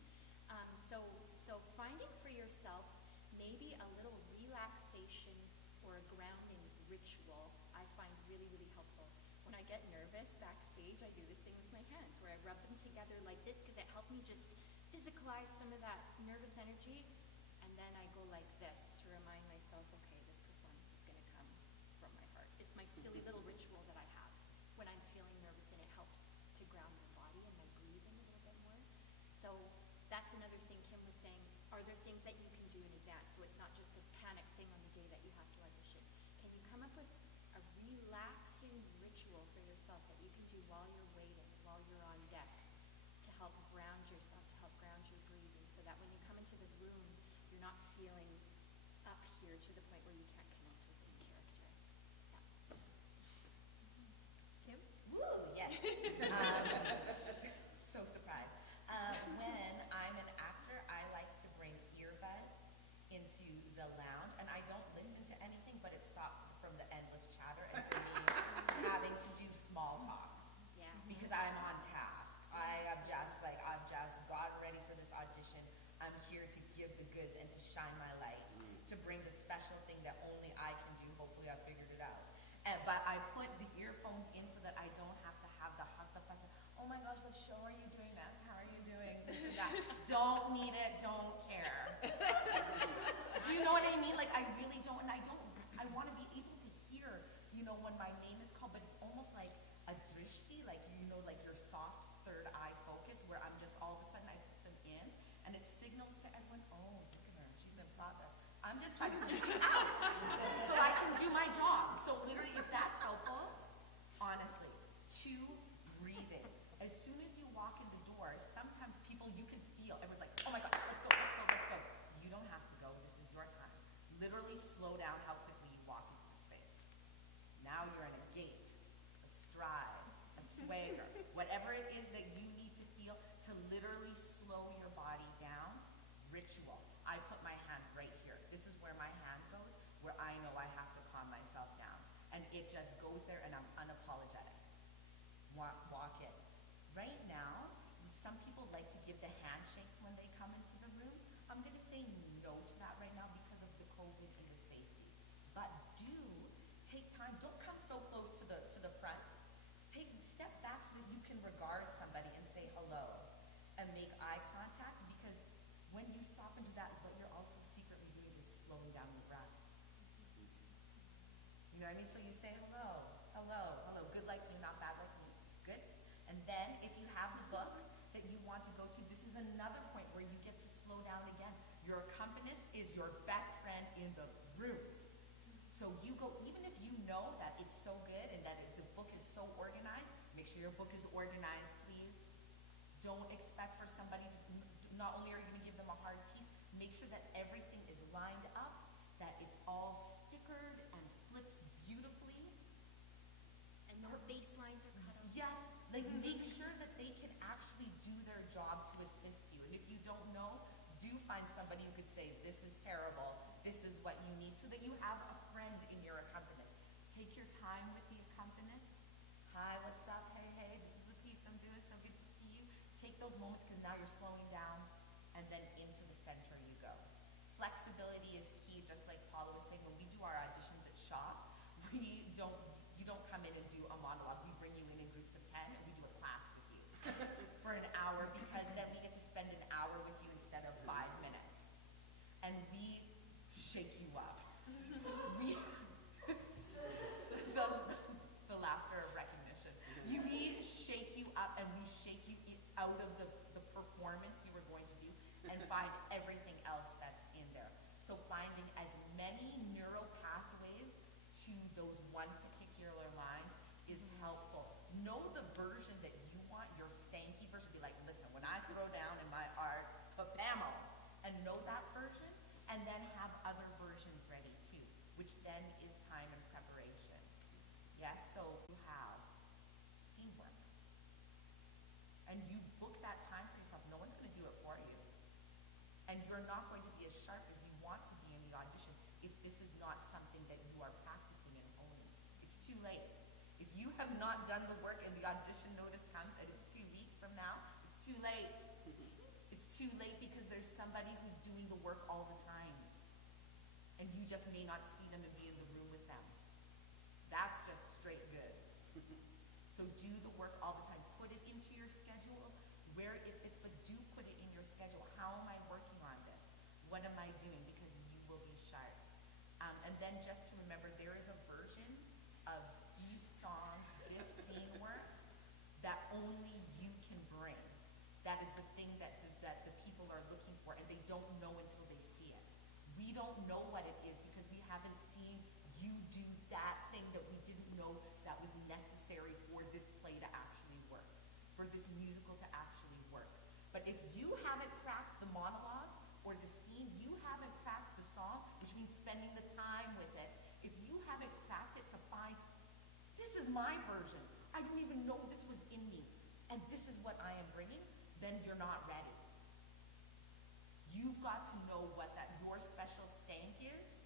So finding for yourself maybe a little relaxation or a grounding ritual I find really, really helpful. When I get nervous backstage, I do this thing with my hands where I rub them together like this because it helps me just physicalize some of that nervous energy, and then I go like this to remind myself, okay, this performance is going to come from my heart. It's my silly little ritual that I have when I'm feeling nervous, and it helps to ground my body and my breathing a little bit more. So that's another thing Kim was saying. Are there things that you can do in advance so it's not just this panic thing on the day that you have to audition? Can you come up with a relaxing ritual for yourself that you can do while you're waiting, while you're on deck, to help ground yourself, to help ground your breathing, so that when you come into the room, you're not feeling up here to the point where you can't connect with this character? Kim? Woo, yes. So surprised. When I'm an actor, I like to bring earbuds into the lounge, and I don't listen to anything, but it stops from the endless chatter and for me having to do small talk. Yeah. Because I'm on task. I've just gotten ready for this audition. I'm here to give the goods and to shine my light, to bring the special thing that only I can do. Hopefully I figured it out. But I put the earphones in so that I don't have to have the hustle-fuss. Oh my gosh, what show are you doing, Mass? How are you doing? This and that. Don't need it, don't care. Do you know what I mean? Like, I really don't, and I want to be able to hear, when my name is called, but it's almost like a drishti, like, like your soft third eye focus, where I'm just all of a sudden I put them in, and it signals to everyone, oh, look at her, she's in process. I'm just trying to keep you out so I can do my job. So literally, if that's helpful, honestly, 2, breathing. As soon as you walk in the door, sometimes people, you can feel, everyone's like, oh my God, let's go, let's go, let's go. You don't have to go, this is your time. Literally slow down how quickly you walk into the space. Now you're in a gait, a stride, a swagger, whatever it is that you need to feel to literally slow your body down. Ritual. I put my hand right here. This is where my hand goes, where I know I have to calm myself down. And it just goes there, and I'm unapologetic. Walk in. Right now, some people like to give the handshakes when they come into the room. I'm going to say no to that right now because of the COVID and the safety. But do take time. Don't come so close to the front. Step back so that you can regard somebody and say hello and make eye contact, because when you stop and do that, what you're also secretly doing is slowing down your breath. You know what I mean? So you say hello, hello, hello, good like you, not bad like me, good? And then if you have the book that you want to go to, this is another point where you get to slow down again. Your accompanist is your best friend in the room. So you go, even if you know that it's so good and that the book is so organized, make sure your book is organized, please. Don't expect for somebody to, not only are you gonna give them a hard piece, make sure that everything is lined up, that it's all stickered and flips beautifully. And no baselines are cut out. Yes, like make sure that they can actually do their job to assist you. And if you don't know, do find somebody who could say, this is terrible, this is what you need, so that you have a friend in your accompanist. Take your time with the accompanist. Hi, what's up? Hey, hey, this is the piece I'm doing, so good to see you. Take those moments because now you're slowing down, and then into the center you go. Flexibility is key, just like Paula was saying. When we do our auditions at shop, you don't come in and do a monologue. We bring you in groups of 10 and we do a class with you for an hour, because then we get to spend an hour with you instead of 5 minutes. And we shake you up. We the laughter of recognition. We shake you up and we shake you out of the performance you were going to do and find everything else that's in there. So finding as many neural pathways to those one particular lines is helpful. Know the version that you want, your stanky version. Be like, listen, when I throw down in my art, papamo, and know that version, and then have other versions ready too, which then is time and preparation. Yes, so you have scene work. And you book that time for yourself. No one's going to do it for you. And you're not going to be as sharp as you want to be in the audition if this is not something that you are practicing and owning. It's too late. If you have not done the work and the audition notice comes and it's 2 weeks from now, it's too late. It's too late because there's somebody who's doing the work all the time. And you just may not see them and be in the room with them. That's just straight goods. So do the work all the time. Put it into your schedule where it fits, but do put it in your schedule. How am I working on this? What am I doing? Because you will be sharp. And then just to remember, there is a version of these songs, this scene work, that only you can bring. That is the thing that the people are looking for, and they don't know until they see it. We don't know what it is because we haven't seen you do that thing that we didn't know that was necessary for this play to actually work, for this musical to actually work. But if you haven't cracked the monologue or the scene, you haven't cracked the song, which means spending the time with it, if you haven't cracked it to find, this is my version, I didn't even know this was in me, and this is what I am bringing, then you're not ready. You've got to know what that your special stank is.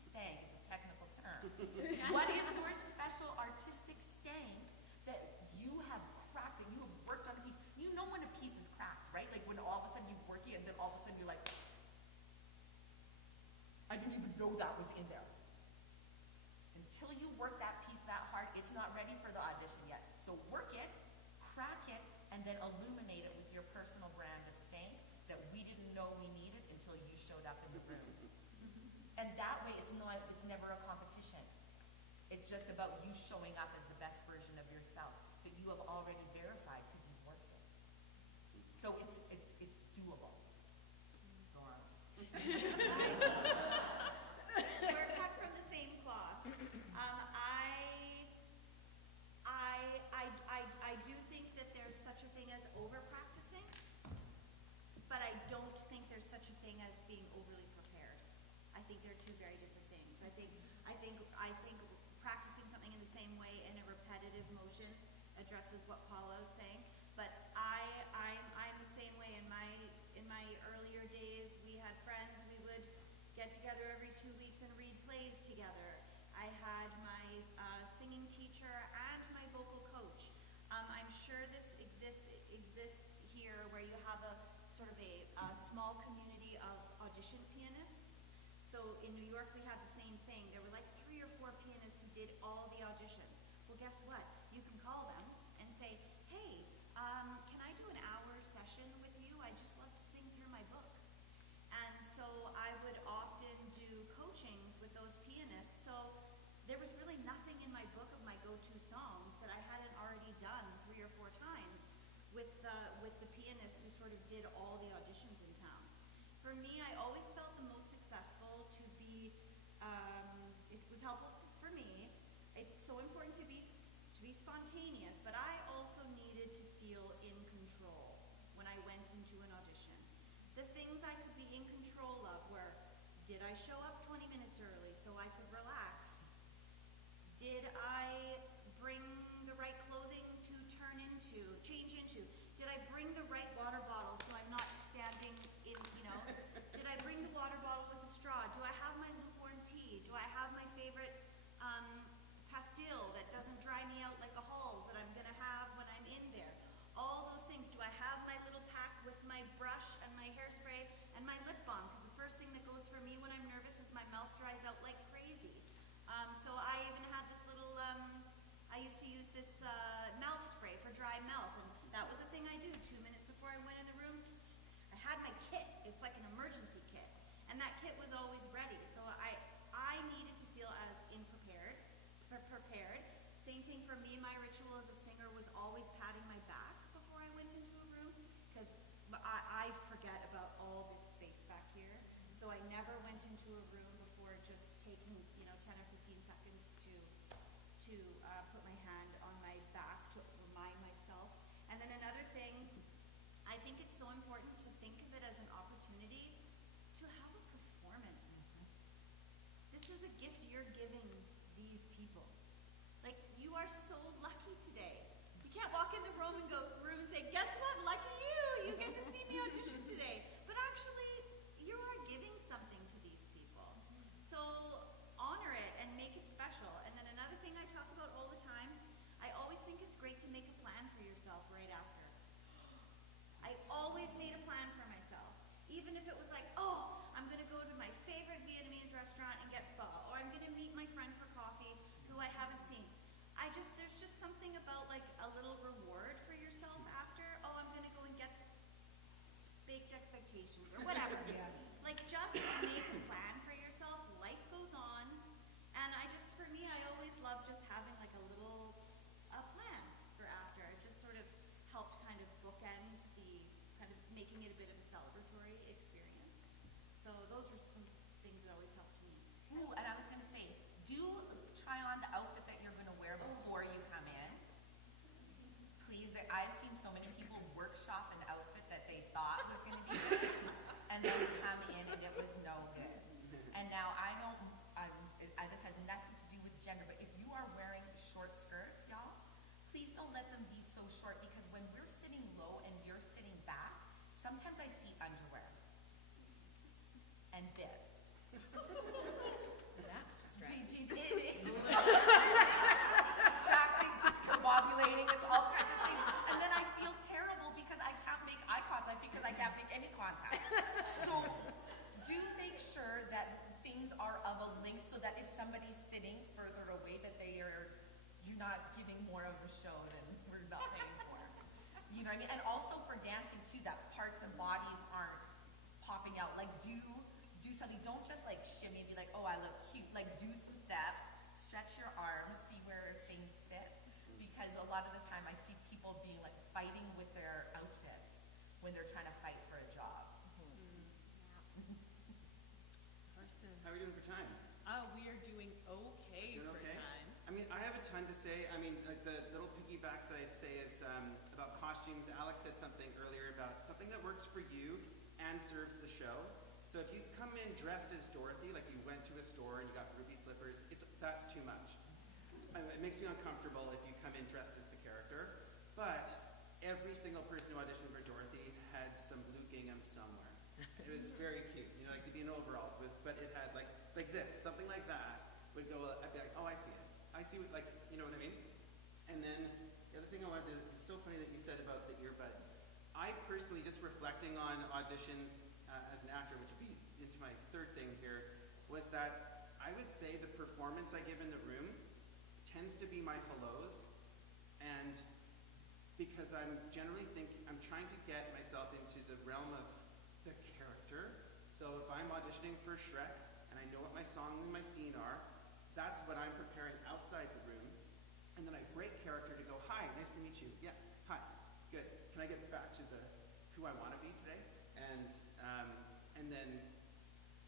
Stank is a technical term. What is your special artistic stank that you have cracked, that you have worked on a piece? You know when a piece is cracked, right? Like when all of a sudden you're working and then all of a sudden you're like, I didn't even know that was in there. Until you work that piece that hard, it's not ready for the audition yet. So work it, crack it, and then illuminate it with your personal brand of stank that we didn't know we needed until you showed up in the room. And that way it's never a competition. It's just about you showing up as the best version of yourself that you have already verified because you've worked it. So it's doable. Go on. We're cut from the same cloth. I do think that there's such a thing as over practicing, but I don't think there's such a thing as being overly prepared. I think they're two very different things. I think practicing something in the same way in a repetitive motion addresses what Paula is saying. But I'm the same way. In my earlier days, we had friends. We would get together every 2 weeks and read plays together. I had my singing teacher and my vocal coach. I'm sure this exists here where you have a sort of a small community of audition pianists. So in New York, we had the same thing. There were like 3 or 4 pianists who did all the auditions. Well, guess what? You can call them and say, hey, can I do an hour session with you? I'd just love to sing through my book. And so I would often do coachings with those pianists. So there was really go-to songs that I hadn't already done 3 or 4 times with the pianist who sort of did all the auditions in town. For me, I always felt the most successful to be, it was helpful for me. It's so important to be spontaneous, but I also needed to feel in control when I went into an audition. The things I could be in control of were, did I show up 20 minutes early so I could relax? Did I bring the right clothing to change into? Did I bring the right water bottle so I'm not standing in, did I bring the water bottle with a straw? Do I have my lukewarm tea? Do I have my favorite pastille that doesn't dry me out like a Halls that I'm gonna have when I'm in there? All those things. Do I have my little pack with my brush and my hairspray and my lip balm? Because the first thing that goes for me when I'm nervous is my mouth dries out like crazy. So I even had this little, I used to use this mouth spray for dry mouth, and that was a thing I do 2 minutes before I went in the room. I had my kit. It's like an emergency kit. And that kit was always ready. So I needed to feel as prepared. Same thing for me, my ritual as a singer was always patting my back before I went into a room, because I forget about all this space back here. So I never went into a room before just taking 10 or 15 seconds to put my hand on my back to remind myself. And then another thing, I think it's so important to think of it as an opportunity to have a performance. This is a gift you're giving these people. Like, you are so lucky today. You can't walk in the room and say, guess what, lucky you get to see me audition today. But actually, you are giving something to these people. So honor it and make it special. And then another thing I talk about all the time, I always think it's great to make a plan for yourself right after. I always made a plan for myself. Even if it was like, oh, I'm gonna go to my favorite Vietnamese restaurant and get pho, or I'm gonna meet my friend for coffee who I haven't seen. There's just something about like a little reward for yourself after. Oh, I'm gonna go and get baked expectations or whatever. Yes. Like, just make a plan for yourself. Life goes on, and for me, I always love just having like a little plan for after. It just sort of helped kind of bookend the kind of making it a bit of a celebratory experience. So those were some things that always helped me. Ooh, and I was gonna say, do try on the outfit that you're gonna wear before you come in. Please, I've seen so many people workshop an outfit that they thought was gonna be good, and then come in and it was no good. And now I know, this has nothing to do with gender, but if you are wearing short skirts, y'all, please don't let them be so short, because when we're sitting low and you're sitting back, sometimes I see underwear and bits. That's distracting. It is. Distracting, discombobulating, it's all kinds of things. And then I feel terrible because I can't make eye contact, because I can't make any contact. So do make sure that things are of a length so that if somebody's sitting further away, that you're not giving more of a show than we're not paying for. You know what I mean? And also for dancing too, that parts and bodies aren't popping out. Like, do something. Don't just like shimmy and be like, oh, I look cute. Like, do some steps, stretch your arms, see where things sit. Because a lot of the time I see people being like fighting with their outfits when they're trying to fight for a job. Carson. How are we doing for time? We are doing okay Doing for okay? time. I mean, I have a ton to say. I mean, like the little piggybacks that I'd say is about costumes. Alex said something earlier about something that works for you and serves the show. So if you come in dressed as Dorothy, like you went to a store and you got ruby slippers, that's too much. It makes me uncomfortable if you come in dressed as the character. But every single person who auditioned for Dorothy had some blue gingham somewhere. It was very cute, like to be in overalls, but it had like this, something like that would go. I'd be like, oh, I see it. I see what, like, you know what I mean? And then the other thing I wanted to, it's so funny that you said about the earbuds. I personally, just reflecting on auditions as an actor, which would be into my third thing here, was that I would say the performance I give in the room tends to be my hellos, and because I'm trying to get myself into the realm of the character. So if I'm auditioning for Shrek and I know what my song and my scene are, that's what I'm preparing outside the room. And the character to go, hi, nice to meet you. Yeah, hi, good. Can I get back to who I want to be today? And then,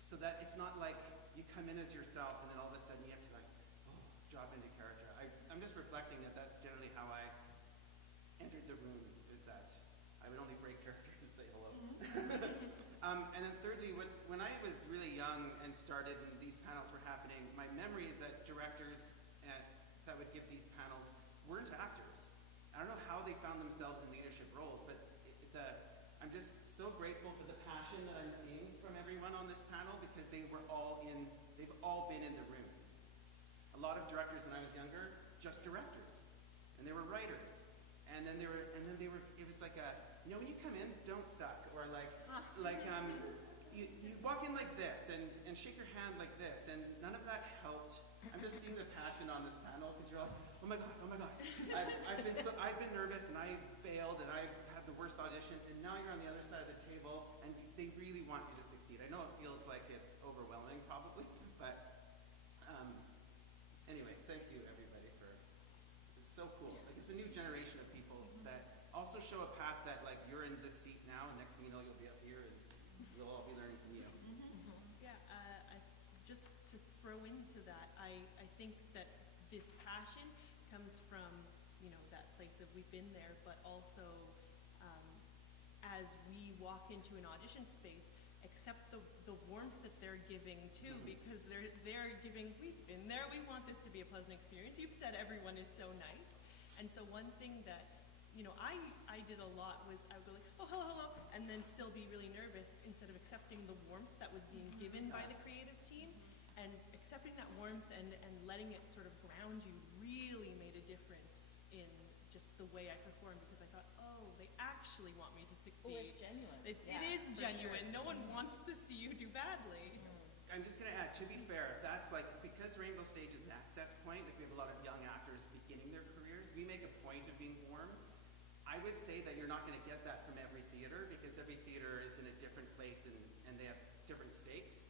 so that it's not like you come in as yourself and then all of a sudden you have to like, oh, drop into character. I'm just reflecting that that's generally how I entered the room, is that I would only break character to say hello. And then thirdly, when I was really young and started and these panels were happening, my memory is that directors that would give these panels weren't actors. I don't know how they found themselves in leadership roles, but I'm just so grateful for the passion that I'm seeing from everyone on this panel, because they've all been in the room. A lot of directors when I was younger, just directors, and they were writers, and then they were. It was like when you come in, don't suck, or you walk in like this and shake your hand like this, and none of that helped. I'm just seeing the passion on this panel because you're all, oh my god. I've been nervous and I failed and I had the worst audition, and now you're on the other side of the table and they really want you to succeed. I know it feels like it's overwhelming probably, but anyway, thank you everybody it's so cool. Like, it's a new generation of people that also show a path that like you're in this seat now, and next thing you know you'll be up here and we'll all be learning from you. Yeah, just to throw into that, I think that this passion comes from, that place of we've been there, but also as we walk into an audition space, accept the warmth that they're giving too, because they're giving, we've been there, we want this to be a pleasant experience. You've said everyone is so nice. And so one thing that, I did a lot was I would go like, oh, hello, and then still be really nervous instead of accepting the warmth that was being given by the creative team. And accepting that warmth and letting it sort of ground you really made a difference in just the way I performed, because I thought, oh, they actually want me to succeed. Oh, it's genuine. It is genuine. Sure. No one wants to see you do badly. I'm just going to add, to be fair, that's like, because Rainbow Stage is an access point, like we have a lot of young actors beginning their careers, we make a point of being warm. I would say that you're not going to get that from every theater, because every theater is in a different place and they have different stakes.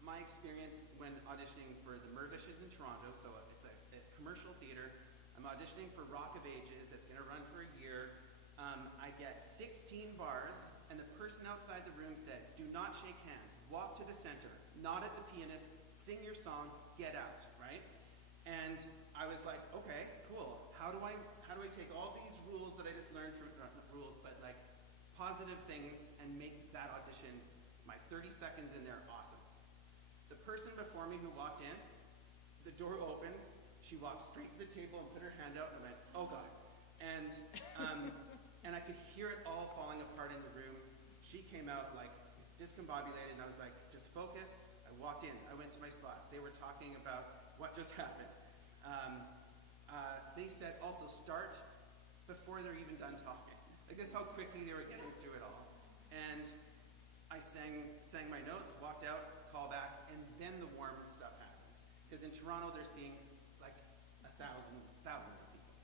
My experience when auditioning for the Mirvishes in Toronto, so it's a commercial theater, I'm auditioning for Rock of Ages, it's going to run for a year. I get 16 bars, and the person outside the room says, do not shake hands, walk to the center, nod at the pianist, sing your song, get out, right? And I was like, okay, cool. How do I take all these rules that I just learned from, not rules, but like positive things, and make that audition, my 30 seconds in there, awesome. The person before me who walked in, the door opened, she walked straight to the table and put her hand out, and I went, oh God. And I could hear it all falling apart in the room. She came out like discombobulated, and I was like, just focus. I walked in, I went to my spot. They were talking about what just happened. They said also start before they're even done talking. Like, that's how quickly they were getting through it all. And I sang my notes, walked out, callback, and then the warm stuff happened. Because in Toronto, they're seeing like thousands of people.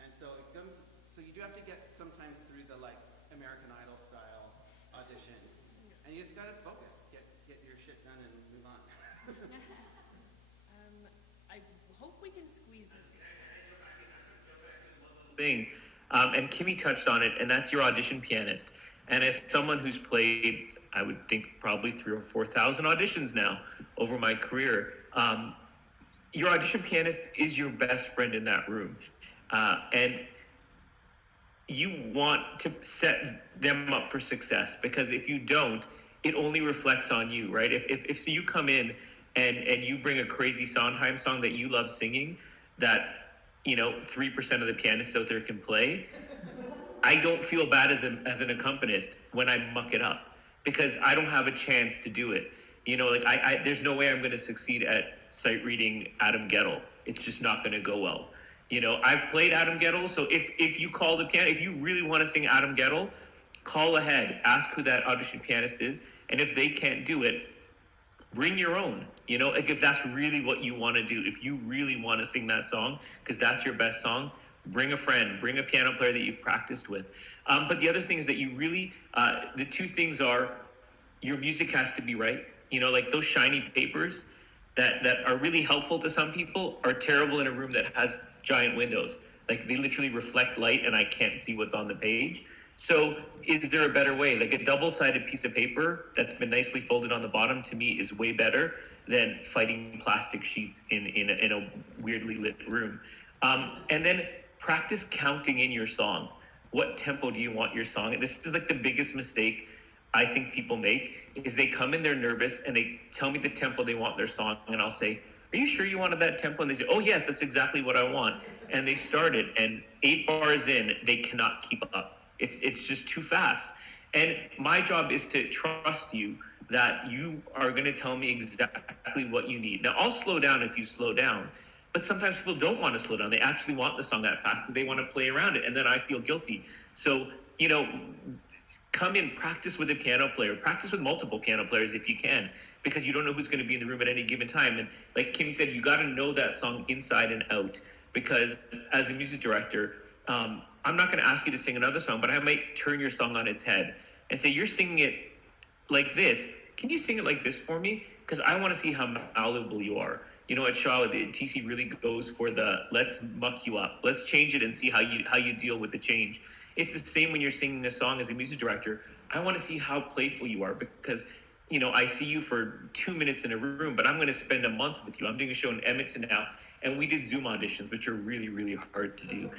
And so it comes, so you do have to get sometimes through the like American Idol style audition. And you just gotta focus, get your shit done and move on. I hope we can squeeze this. Thing, and Kimmy touched on it, and that's your audition pianist. And as someone who's played, I would think probably 3,000 or 4,000 auditions now over my career, your audition pianist is your best friend in that room, and you want to set them up for success, because if you don't, it only reflects on you, right? If so you come in and you bring a crazy Sondheim song that you love singing, that 3% of the pianists out there can play, I don't feel bad as an accompanist when I muck it up, because I don't have a chance to do it. There's no way I'm going to succeed at sight reading Adam Gettle. It's just not going to go well. I've played Adam Gettle, so if you call the piano, if you really want to sing Adam Gettle, call ahead, ask who that audition pianist is, and if they can't do it, bring your own. If that's really what you want to do, if you really want to sing that song, because that's your best song, bring a friend, bring a piano player that you've practiced with. But the other thing is that you really, the two things are, your music has to be right. Like those shiny papers that are really helpful to some people are terrible in a room that has giant windows. Like they literally reflect light and I can't see what's on the page. So is there a better way? Like a double-sided piece of paper that's been nicely folded on the bottom to me is way better than fighting plastic sheets in a weirdly lit room. And then practice counting in your song. What tempo do you want your song? And this is like the biggest mistake I think people make is they come in, they're nervous, and they tell me the tempo they want their song, and I'll say, "Are you sure you wanted that tempo?" And they say, "Oh yes, that's exactly what I want." And they start it, and 8 bars in, they cannot keep up. It's just too fast. And my job is to trust you that you are going to tell me exactly what you need. Now I'll slow down if you slow down, but sometimes people don't want to slow down. They actually want the song that fast because they want to play around it, and then I feel guilty. So come in, practice with a piano player, practice with multiple piano players if you can, because you don't know who's going to be in the room at any given time. And like Kimmy said, you got to know that song inside and out, because as a music director, I'm not going to ask you to sing another song, but I might turn your song on its head and say, "You're singing it like this. Can you sing it like this for me? Because I want to see how malleable you are." At Shaw, the TC really goes for the let's muck you up. Let's change it and see how you deal with the change. It's the same when you're singing a song as a music director. I want to see how playful you are, because I see you for 2 minutes in a room, but I'm going to spend a month with you. I'm doing a show in Edmonton now, and we did Zoom auditions, which are really, really hard to do,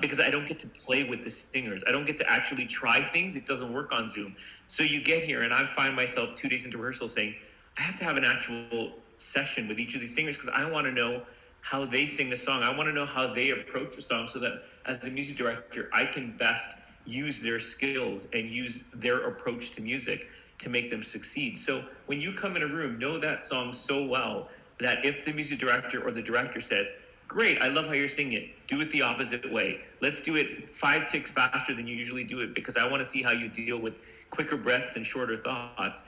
because I don't get to play with the singers. I don't get to actually try things. It doesn't work on Zoom. So you get here, and I find myself 2 days into rehearsal saying, I have to have an actual session with each of these singers, because I want to know how they sing a song. I want to know how they approach a song, so that as a music director, I can best use their skills and use their approach to music to make them succeed. So when you come in a room, know that song so well that if the music director or the director says, "Great, I love how you're singing it," do it the opposite way. Let's do it 5 ticks faster than you usually do it, because I want to see how you deal with quicker breaths and shorter thoughts.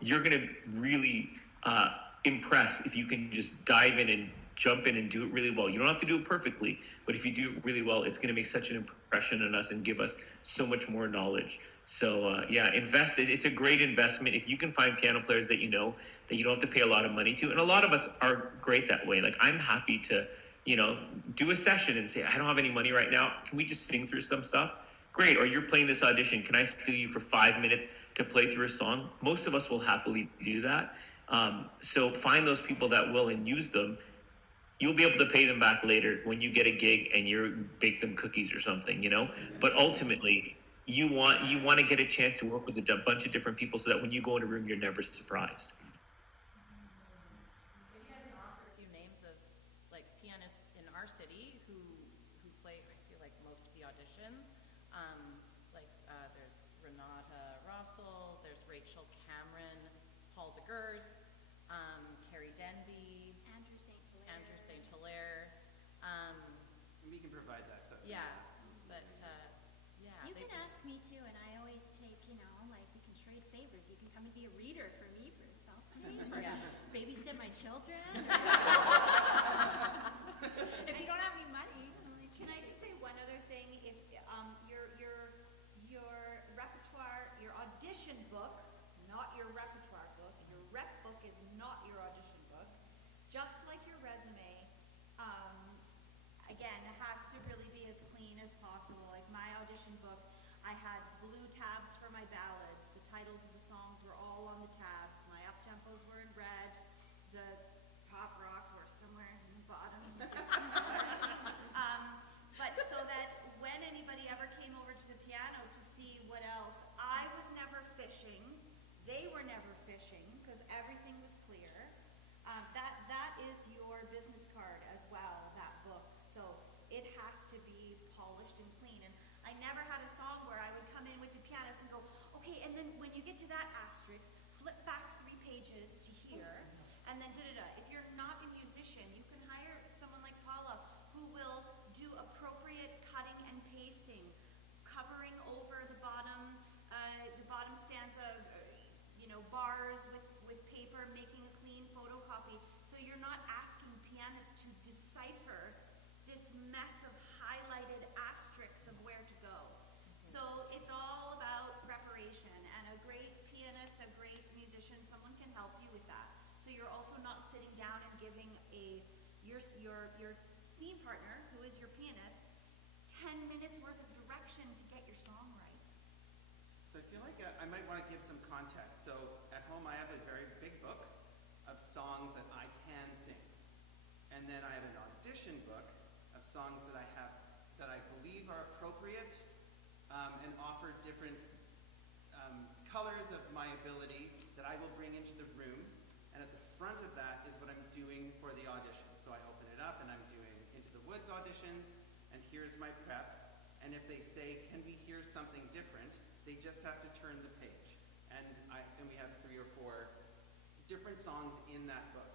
You're going to really impress if you can just dive in and jump in and do it really well. You don't have to do it perfectly, but if you do it really well, it's going to make such an impression on us and give us so much more knowledge. So invest. It's a great investment if you can find piano players that you don't have to pay a lot of money to. And a lot of us are great that way. Like, I'm happy to do a session and say, "I don't have any money right now. Can we just sing through some stuff?" Great. Or you're playing this audition. Can I steal you for 5 minutes to play through a song? Most of us will happily do that. So find those people that will and use them. You'll be able to pay them back later when you get a gig and you bake them cookies or something, But ultimately, you want to get a chance to work with a bunch of different people, so that when you go in a room, you're never surprised. Maybe I can offer a few names of pianists in our city who play, I feel like, most of the auditions. There's Renata Rossel, there's Rachel Cameron, Paul DeGurse, Carrie Denby, Andrew St. Hilaire. We can provide that stuff. Yeah, but yeah. You can ask me too, and I always take, we can trade favors. You can come and be a reader for me for self-pay. Yeah. Babysit my children. If you don't have any money. Can I just say one other thing? If your repertoire, your audition book, not your repertoire book, your rep book is not your audition book. Just like your resume, again, it has to really be as clean as possible. Like my audition book, I had blue tabs for my ballads. The titles of the songs were all on the tabs. My up-tempos were in red. The pop rock were somewhere in the bottom. But so that when anybody ever came over to the piano to see what else, I was never fishing. They were never fishing, because everything was clear. That is your business card as well, that book. So it has to be polished and clean. And I never had a song where I would come in with the pianist and go, "Okay, and then when you get to that asterisk, flip back 3 pages to here, and then da-da-da." If you're not a musician, you can hire someone like Paula, who will do appropriate cutting and pasting, covering over the bottom stanza, bars with paper, making a clean photocopy. So you're not asking pianists to decipher this mess of highlighted asterisks of where to go. So it's all about preparation, and a great pianist, a great musician, someone can help you with that. So you're also not sitting down and giving your scene partner, who is your pianist, 10 minutes worth of direction to get your song right. So I feel like I might want to give some context. So at home I have a very big book of songs that I can sing. And then I have an audition book of songs that I believe are appropriate and offer different colors of my ability that I will bring into the room. And at the front of that is what I'm doing for the audition. So I open it up and I'm doing Into the Woods auditions, and here's my prep. And if they say, can we hear something different, they just have to turn the page. And we have 3 or 4 different songs in that book.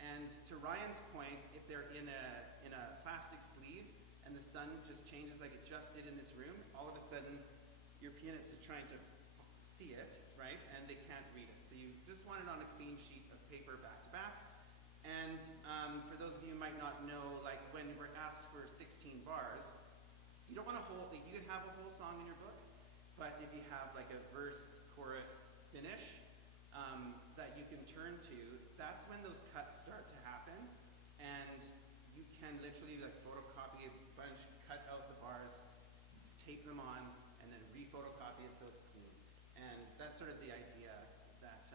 And to Ryan's point, if they're in a plastic sleeve and the sun just changes like it just did in this room, all of a sudden your pianist is trying to see it, right? And they can't read it. So you just want it on a clean sheet of paper back to back. And for those of you who might not know, like when we're asked for 16 bars, you don't want you can have a whole song in your book, but if you have like a verse, chorus, finish that you can turn to, that's when those cuts start to happen. And you can literally like photocopy a bunch, cut out the bars, tape them on, and then re-photocopy it so it's clean. And that's sort of the idea that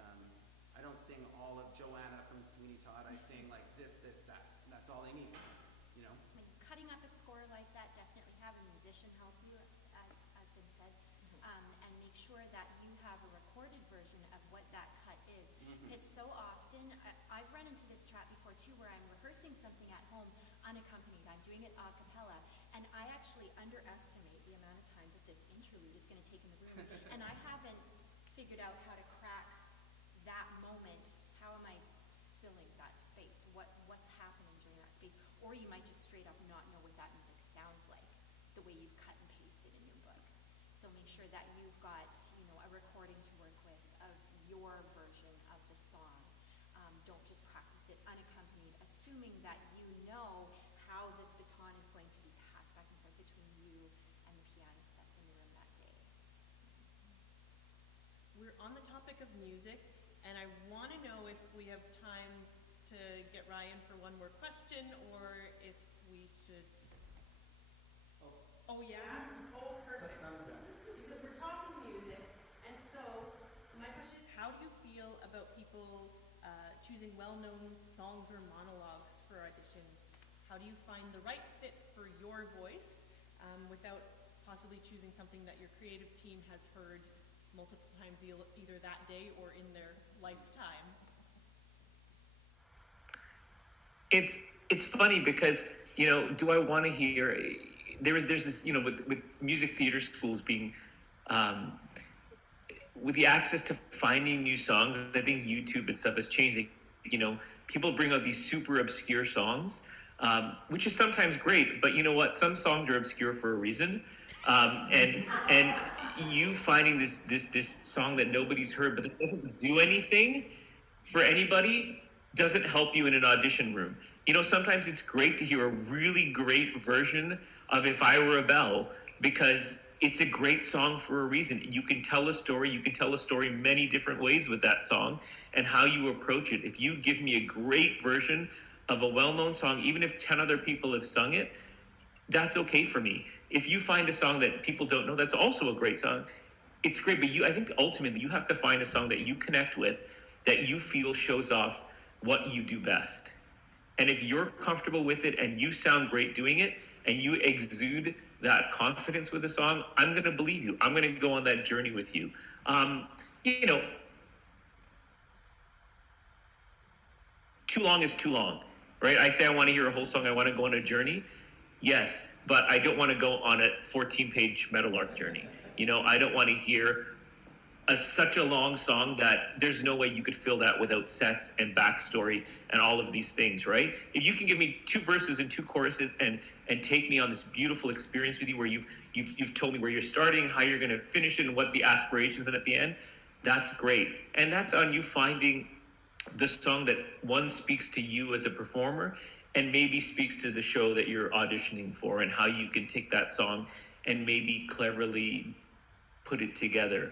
I don't sing all of Joanna from Sweeney Todd. I sing like this, that. And that's all I need, you know? When cutting up a score like that, definitely have a musician help you, as been said, and make sure that you have a recorded version of what that cut is. Because so often, I've run into this trap before too, where I'm rehearsing something at home unaccompanied. I'm doing it a cappella, and I actually underestimate the amount of time that this interlude is going to take in the room, and I haven't figured out how to crack that moment. How am I filling that space? What's happening during that space? Or you might just straight up not know what that music sounds like, the way you've cut and pasted in your book. So make sure that you've got, a recording to work with of your version of the song. Don't just practice it unaccompanied, assuming that you know how this baton is going to be passed back and forth between you and the pianist that's in the room that day. We're on the topic of music, and I want to know if we have time to get Ryan for one more question, or if we should... Oh yeah? Oh, perfect. Because we're talking music, and so my question is, how do you feel about people choosing well-known songs or monologues for auditions? How do you find the right fit for your voice without possibly choosing something that your creative team has heard multiple times either that day or in their lifetime? It's funny because, do I want to hear, there's this, with music theater schools being, with the access to finding new songs, I think YouTube and stuff is changing. People bring out these super obscure songs, which is sometimes great, but you know what? Some songs are obscure for a reason. And you finding this song that nobody's heard, but it doesn't do anything for anybody, doesn't help you in an audition room. Sometimes it's great to hear a really great version of If I Were a Bell, because it's a great song for a reason. You can tell a story. You can tell a story many different ways with that song and how you approach it. If you give me a great version of a well-known song, even if 10 other people have sung it, that's okay for me. If you find a song that people don't know, that's also a great song. It's great, but I think ultimately you have to find a song that you connect with, that you feel shows off what you do best. And if you're comfortable with it and you sound great doing it and you exude that confidence with a song, I'm going to believe you. I'm going to go on that journey with you. Too long is too long, right? I say I want to hear a whole song. I want to go on a journey. Yes, but I don't want to go on a 14-page Meadowlark journey. I don't want to hear such a long song that there's no way you could fill that without sets and backstory and all of these things, right? If you can give me 2 verses and 2 choruses and take me on this beautiful experience with you where you've told me where you're starting, how you're going to finish it, and what the aspirations are at the end, that's great. And that's on you finding the song that, one, speaks to you as a performer and maybe speaks to the show that you're auditioning for, and how you can take that song and maybe cleverly put it together.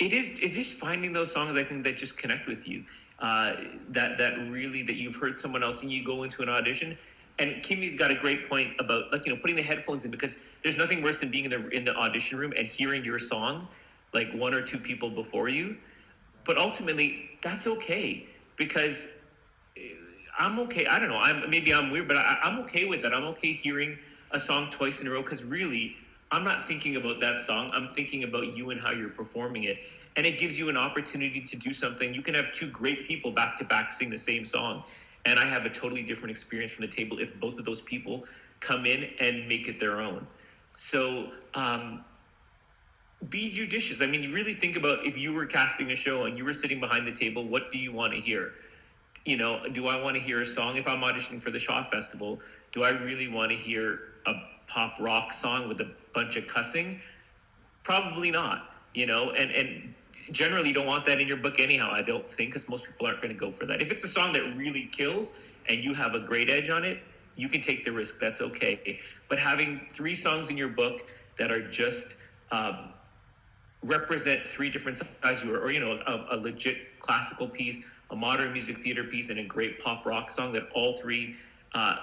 It is finding those songs, I think, that just connect with you, that you've heard someone else and you go into an audition And Kimmy's got a great point about, like, putting the headphones in, because there's nothing worse than being in the audition room and hearing your song like one or two people before you. But ultimately, that's okay, because I'm okay. I don't know. Maybe I'm weird, but I'm okay with that. I'm okay hearing a song twice in a row, because really, I'm not thinking about that song. I'm thinking about you and how you're performing it. And it gives you an opportunity to do something. You can have two great people back to back sing the same song, and I have a totally different experience from the table if both of those people come in and make it their own. So be judicious. I mean, you really think about, if you were casting a show and you were sitting behind the table, what do you want to hear? Do I want to hear a song? If I'm auditioning for the Shaw Festival, do I really want to hear a pop rock song with a bunch of cussing? Probably not, and generally you don't want that in your book anyhow, I don't think, because most people aren't going to go for that. If it's a song that really kills and you have a great edge on it, you can take the risk. That's okay. But having 3 songs in your book that are just represent 3 different styles, or a legit classical piece, a modern music theater piece, and a great pop rock song, that all 3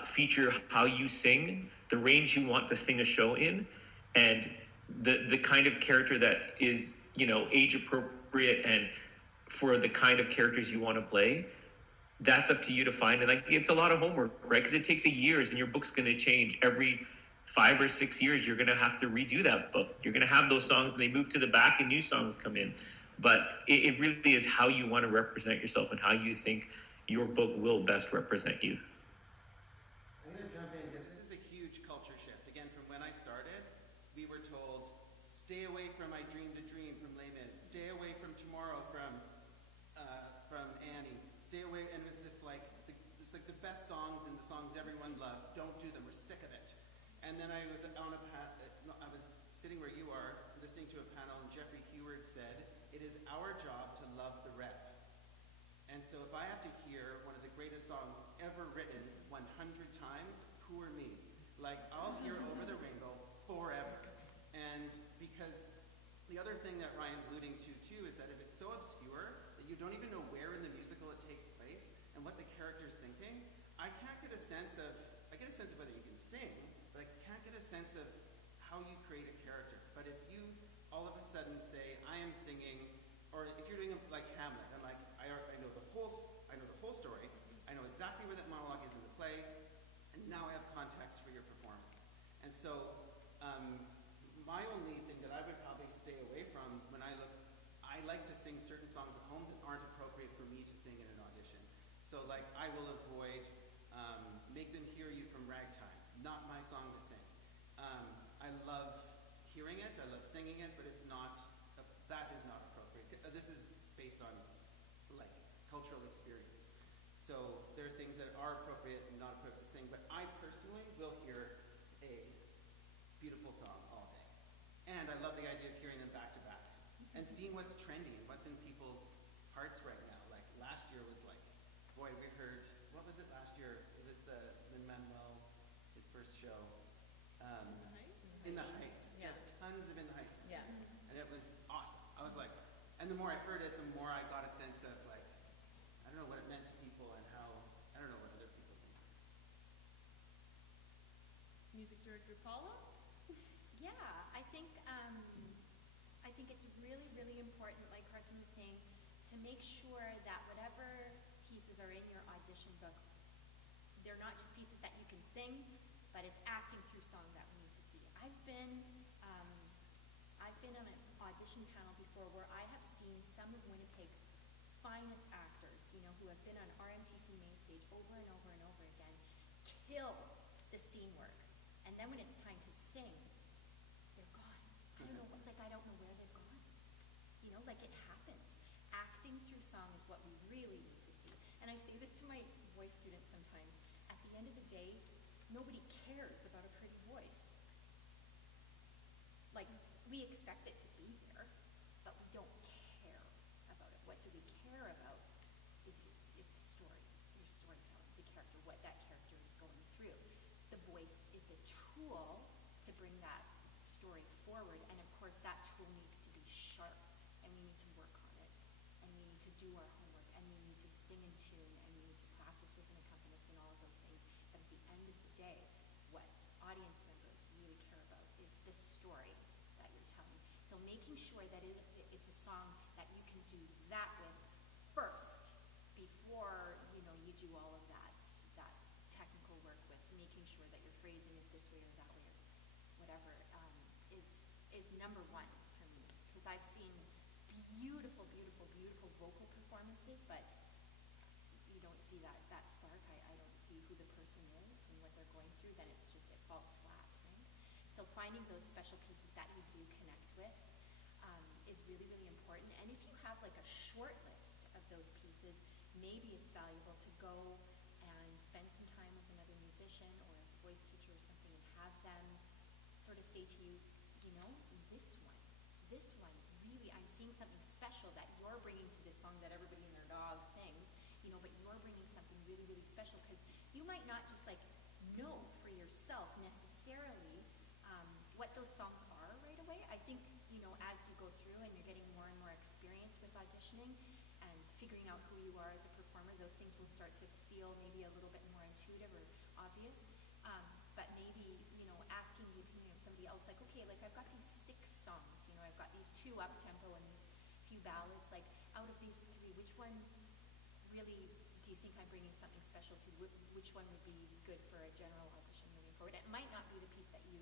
feature how you sing, the range you want to sing a show in, and the kind of character that is age appropriate and for the kind of characters you want to play. That's up to you to find. And it's a lot of homework, right? Because it takes years, and your book's going to change every 5 or 6 years. You're going to have to redo that book. You're going to have those songs, and they move to the back and new songs come in. But it really is how you want to represent yourself and how you think your book will best represent you. I'm going to jump in, because this is a huge culture shift. Again, from when I started, we were told, stay away from I Dream to Dream from Les Mis, stay away from Tomorrow from Annie, stay away, and it was this the best songs and the songs everyone loved, don't do them, we're sick of it. And then I was I was sitting where you are, listening to a panel, and Jeffrey Heward said, it is our job to love the rep. And so if I have to hear one of the greatest songs ever written 100 times, who are me? Like, I'll hear Over the Rainbow forever. And because the other thing that Ryan's alluding to too is that if it's so obscure that you don't even know where in the musical it takes place and what the character's thinking, I get a sense of whether you can sing, but I can't get a sense of how you create a character. But if you all of a sudden say, I am singing, or if you're doing like Hamlet, I'm like, I know the whole story, I know exactly where that monologue is in the play, and now I have context for your performance. And so my only thing that I would probably stay away from when I like to sing certain songs at home that aren't appropriate for me to sing in an audition. So like, I will avoid Make Them Hear You from Ragtime, not my song to sing. I love hearing it, I love singing it, but that is not appropriate. This is based on like cultural experience. So there are things that are appropriate and not appropriate to sing, but I personally will hear a beautiful song all day. And I love the idea of hearing them back to back and seeing what's trending, what's in people's hearts right now. Like last year was like, boy, we heard, what was it last year? It was the Lin-Manuel, his first show. In the Heights. Yeah. Just tons of In the Heights. Yeah. And it was awesome. I was like, and the more I heard it, the more I got a sense of like, I don't know what it meant to people and how, I don't know what other people think. Music director Paula? Yeah, I think it's really, really important, like Carson was saying, to make sure that whatever pieces are in your audition book, they're not just pieces that you can sing, but it's acting through song that we need to see. I've been on an audition panel before where I have seen some of Winnipeg's finest actors, who have been on RMTC main stage over and over and over again, kill the scene work. And then when it's time to sing, they're gone. I don't know where they've gone. Like it happens. Acting through song is what we really need to see. And I say this to my voice students sometimes. At the end of the day, nobody cares about a pretty voice. Like, we expect it to be there, but we don't care about it. What do we care about is the story, your storytelling, the character, what that character is going through. The voice is the tool to bring that story forward, and of course that tool needs to be sharp, and we need to work on it, and we need to do our homework, and we need to sing in tune, and we need to practice with an accompanist and all of those things. But at the end of the so making sure that it's a song that you can do that with first before, you know, you do all of that technical work with making sure that your phrasing is this way or that way or whatever, is number one for me. Because I've seen beautiful, beautiful, beautiful vocal performances, but you don't see that spark. I don't see who the person is and what they're going through, then it falls flat, right? So finding those special pieces that you do connect with is really, really important. And if you have like a short list of those pieces, maybe it's valuable to go and spend some time with another musician or a voice teacher or something and have them sort of say to you, you know, this one, really, I'm seeing something special that you're bringing to this song that everybody and their dog sings, you know, but you're bringing something really, really special, because you might not just like know for yourself necessarily what those songs are right away. I think, you know, as you go through and you're getting more and more experience with auditioning and figuring out who you are as a performer, those things will start to feel maybe a little bit more intuitive or obvious. But maybe, you know, asking the opinion of somebody else, like, okay, like I've got these 6 songs, you know, I've got these 2 up-tempo and these few ballads, like out of these 3, which one really do you think I'm bringing something special to? Which one would be good for a general audition moving forward? It might not be the piece that you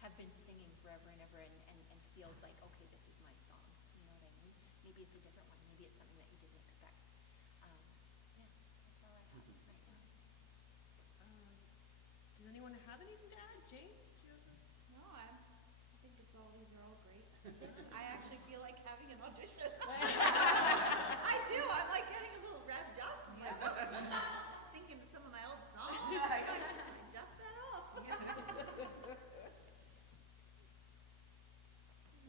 have been singing forever and ever and feels like, okay, this is my song, you know what I mean? Maybe it's a different one, maybe it's something that you didn't expect. Yeah, that's all I have right now. Does anyone have anything to add? Jane? No, I think these are all great tips. I actually feel like having an audition. I do. I'm like getting a little revved up. You know? Thinking of some of my old songs. I dust that off.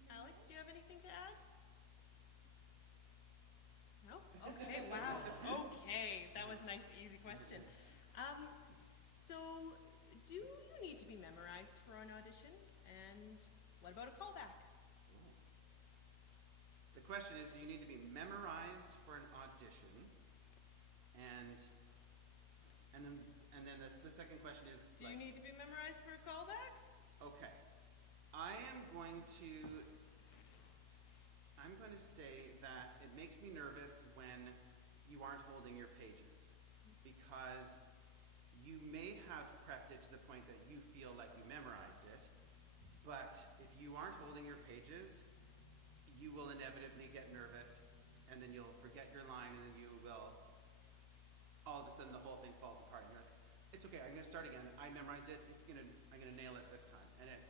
Alex, do you have anything to add? No? Okay, wow. Okay, that was a nice, easy question. So, do you need to be memorized for an audition? And what about a callback? The question is, do you need to be memorized for an audition? And then the second question is, Do you need to be memorized for a callback? okay, I'm going to say that it makes me nervous when you aren't holding your pages, because you may have prepped it to the point that you feel like you memorized it, but if you aren't holding your pages, you will inevitably get nervous, and then you'll forget your line, and then you will, all of a sudden the whole thing falls apart. And you're like, it's okay, I'm gonna start again. I memorized it, I'm gonna nail it this time. And it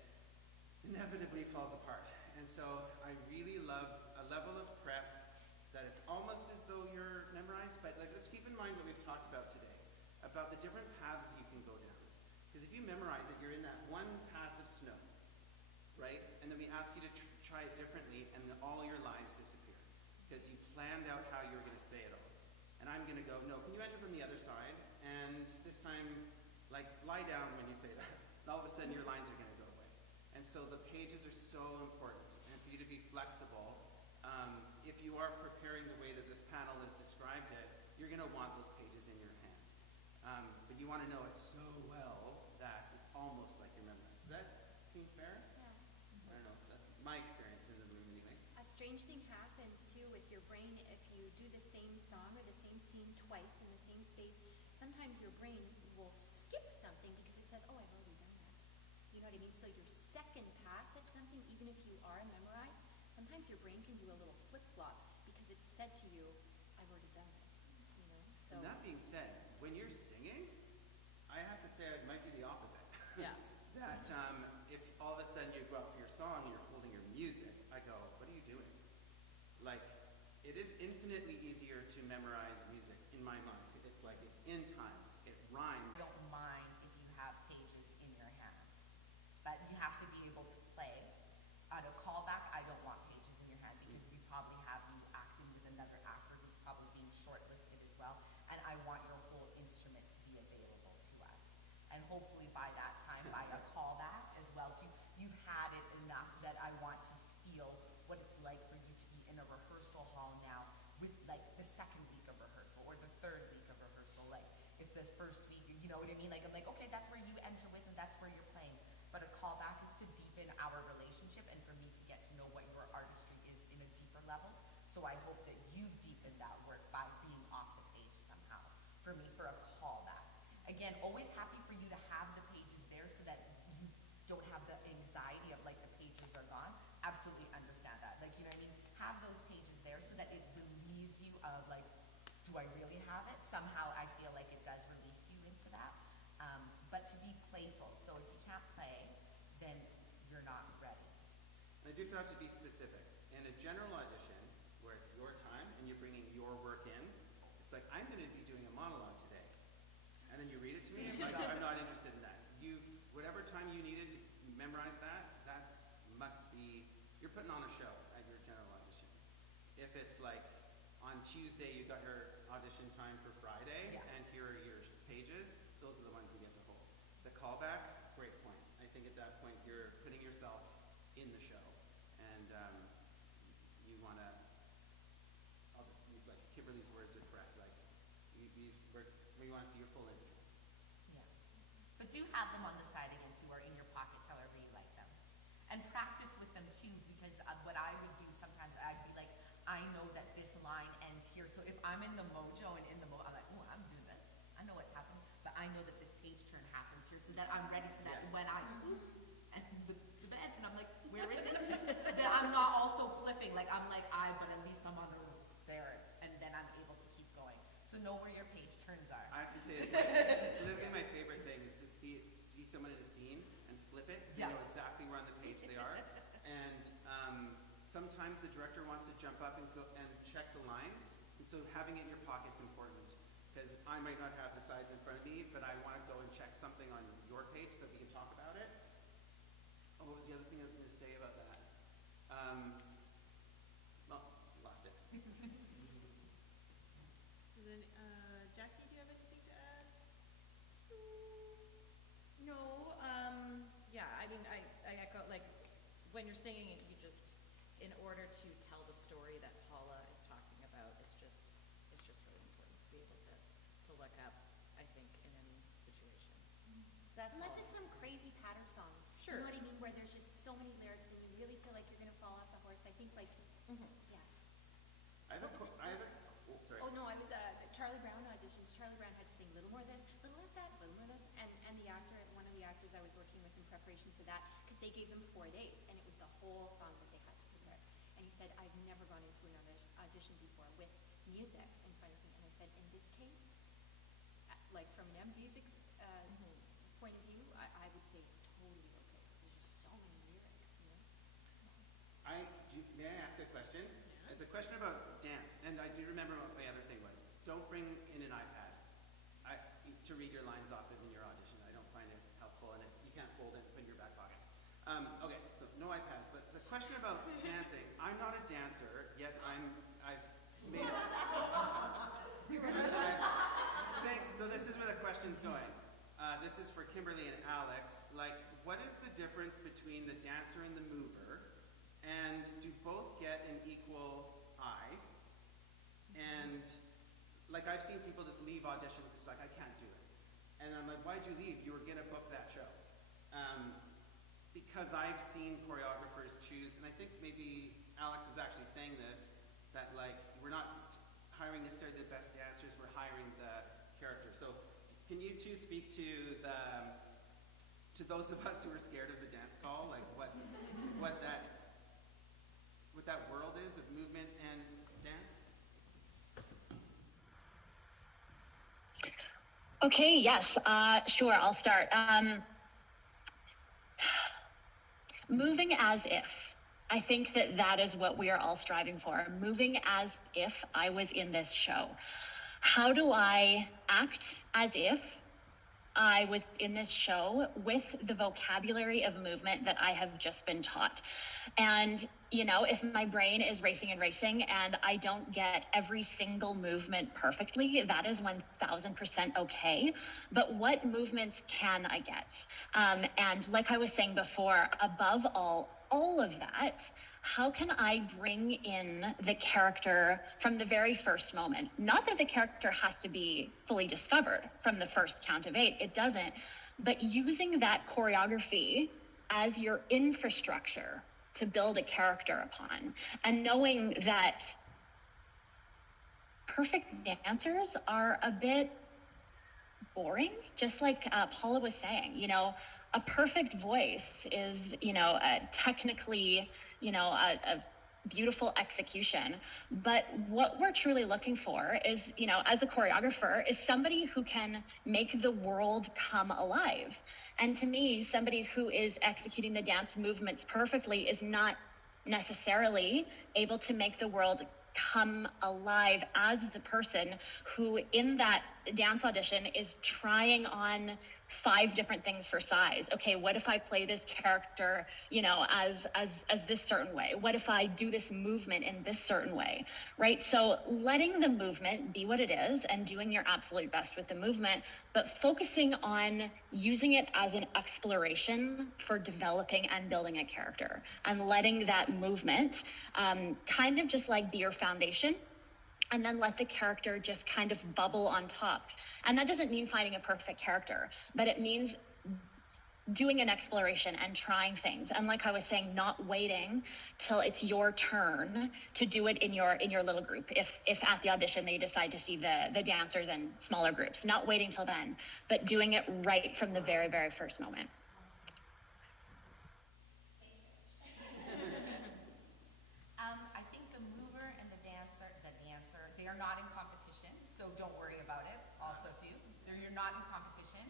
inevitably falls apart. And so I really love a level of prep that it's almost as though you're memorized, but like, let's keep in mind what we've talked about today, about the different paths you can go down. Because if you memorize it, you're in that one path of snow, right? And then we ask you to try it differently, and then all your lines disappear, because you planned out how you were going to say it all. And I'm going to go, no, can you enter from the other side? And this time, like, lie down when you say that. And all of a sudden, your lines are going to go away. And so the pages are so important, and for you to be flexible. If you are preparing the way that this panel has described it, you're going to want those pages in your hand. But you want to know it so well that it's almost like you're memorized. Does that seem fair? Yeah. I don't know. That's my experience in the room anyway. A strange thing happens too with your brain if you do the same song or the same scene twice in the same space. Sometimes your brain will skip something because it says, oh, I've already done that. You know what I mean? So your second pass at something, even if you are memorized, sometimes your brain can do a little flip-flop because it's said to you, I've already done this. You know? So And that being said, when you're singing, I have to say it might be the opposite. Yeah. That if all of a sudden you go up for your song and you're holding your music, I go, what are you doing? Like, it is infinitely easier to memorize music in my mind. It's like it's in time, it rhymes. I don't mind if you have pages in your hand, but you have to be able to play. On a callback, I don't want pages in your hand because we probably have you acting with another actor who's probably being shortlisted as well, and I want your whole instrument to be available to us. And hopefully by that time, by a callback as well too, you've had it enough that I want to feel what it's like for you to be in a rehearsal hall now with like the second week of rehearsal or the third week of rehearsal. Like if the first week, you know what I mean? Like I'm like, okay, that's where you enter with and that's where you're playing. But a callback is to deepen our relationship and for me to get to know what your of like, do I really have it? Somehow I feel like it does release you into that. But to be playful, so if you can't play, then you're not ready. I do have to be specific. In a general audition, where it's your time and you're bringing your work in, it's like, I'm going to be doing a monologue today. And then you read it to me, I'm like, I'm not interested in that. Whatever time you needed to memorize that, must be, you're putting on a show at your general audition. If it's like, on Tuesday you got your audition time for Friday, Yeah. and here are your pages, those are the ones you get to hold. The callback, great point. I think at that point you're putting yourself in the show, and you want to, I'll just use like Kimberly's words are correct, like we want to see your full instrument. Yeah. But do have them on the side again too, or in your pockets, however you like them. And practice with them too, because what I would do sometimes, I'd be like, I know that this line ends here. So if I'm in the mojo and I'm like, oh, I'm doing this. I know what's happening, but I know that this page turn happens here, so that I'm ready, so that when I and the bed, and I'm like, where is it? That I'm not also flipping, like I'm like, but at least I'm on the there, and then I'm able to keep going. So know where your page turns are. I have to say, it's literally my favorite thing is to see someone in a scene and flip it, so you know exactly where on the page they are. And sometimes the director wants to jump up and go and check the lines, and so having it in your pocket's important, because I might not have the sides in front of me, but I want to go and check something on your page so we can talk about it. Oh, what was the other thing I was going to say about that? Well, lost it. Jackie, do you have anything to add? No, yeah, I mean, I echo, like, when you're singing it, you just, in order to tell the story that Paula is talking about, it's just really important to be able to look up, I think, in any situation. That's Unless all. it's some crazy patter song. Sure. You know what I mean? Where there's just so many lyrics and you really feel like you're going to fall off the horse. I think like, yeah. I have What was it? oh, sorry. Oh no, I was Charlie Brown auditions. Charlie Brown had to sing a little more this, little less that, little more this, and the actor, one of the actors I was working with in preparation for that, because they gave them 4 days, and it was the whole song that they had to prepare. And he said, I've never gone into an audition before with music in front of me, and I said, in this case, like from an MD's point of view, I would say it's totally okay, because there's just so many lyrics, you know. May I ask a question? Yeah. It's a question about dance, and I do remember what my other thing was. Don't bring in an iPad to read your lines off of in your audition. I don't find it helpful, and you can't fold it and put it in your back pocket. Okay, so no iPads, but the question about dancing, I'm not a dancer, yet I've made it. So this is where the question's going. This is for Kimberly and Alex. Like, what is the difference between the dancer and the mover? And do both get an equal eye? And like, I've seen people just leave auditions because like, I can't do it. And I'm like, why'd you leave? You were gonna book that show. Because I've seen choreographers choose, and I think maybe Alex was actually saying this, that like, we're not hiring necessarily the best dancers, we're hiring the character. So can you two speak to those of us who are scared of the dance call, like what that world is of movement and dance? Okay, yes, sure, I'll start. Moving as if. I think that is what we are all striving for. Moving as if I was in this show. How do I act as if I was in this show with the vocabulary of movement that I have just been taught? And, you know, if my brain is racing and I don't get every single movement perfectly, that is 1000% okay. But what movements can I get? And like I was saying before, above all of that, how can I bring in the character from the very first moment? Not that the character has to be fully discovered from the first count of 8, it doesn't, but using that choreography as your infrastructure to build a character upon, and knowing that perfect dancers are a bit boring, just like Paula was saying. You know, a perfect voice is, you know, technically, you know, beautiful execution. But what we're truly looking for is, as a choreographer, is somebody who can make the world come alive. And to me, somebody who is executing the dance movements perfectly is not necessarily able to make the world come alive as the person who in that dance audition is trying on 5 different things for size. Okay, what if I play this character, as this certain way? What if I do this movement in this certain way, right? So letting the movement be what it is and doing your absolute best with the movement, but focusing on using it as an exploration for developing and building a character, and letting that movement kind of just like be your foundation, and then let the character just kind of bubble on top. And that doesn't mean finding a perfect character, but it means doing an exploration and trying things. And like I was saying, not waiting till it's your turn to do it in your little group. If at the audition they decide to see the dancers in smaller groups, not waiting till then, but doing it right from the very, very first moment. I think the mover and the dancer, they are not in competition, so don't worry about it. Also, too, you're not in competition.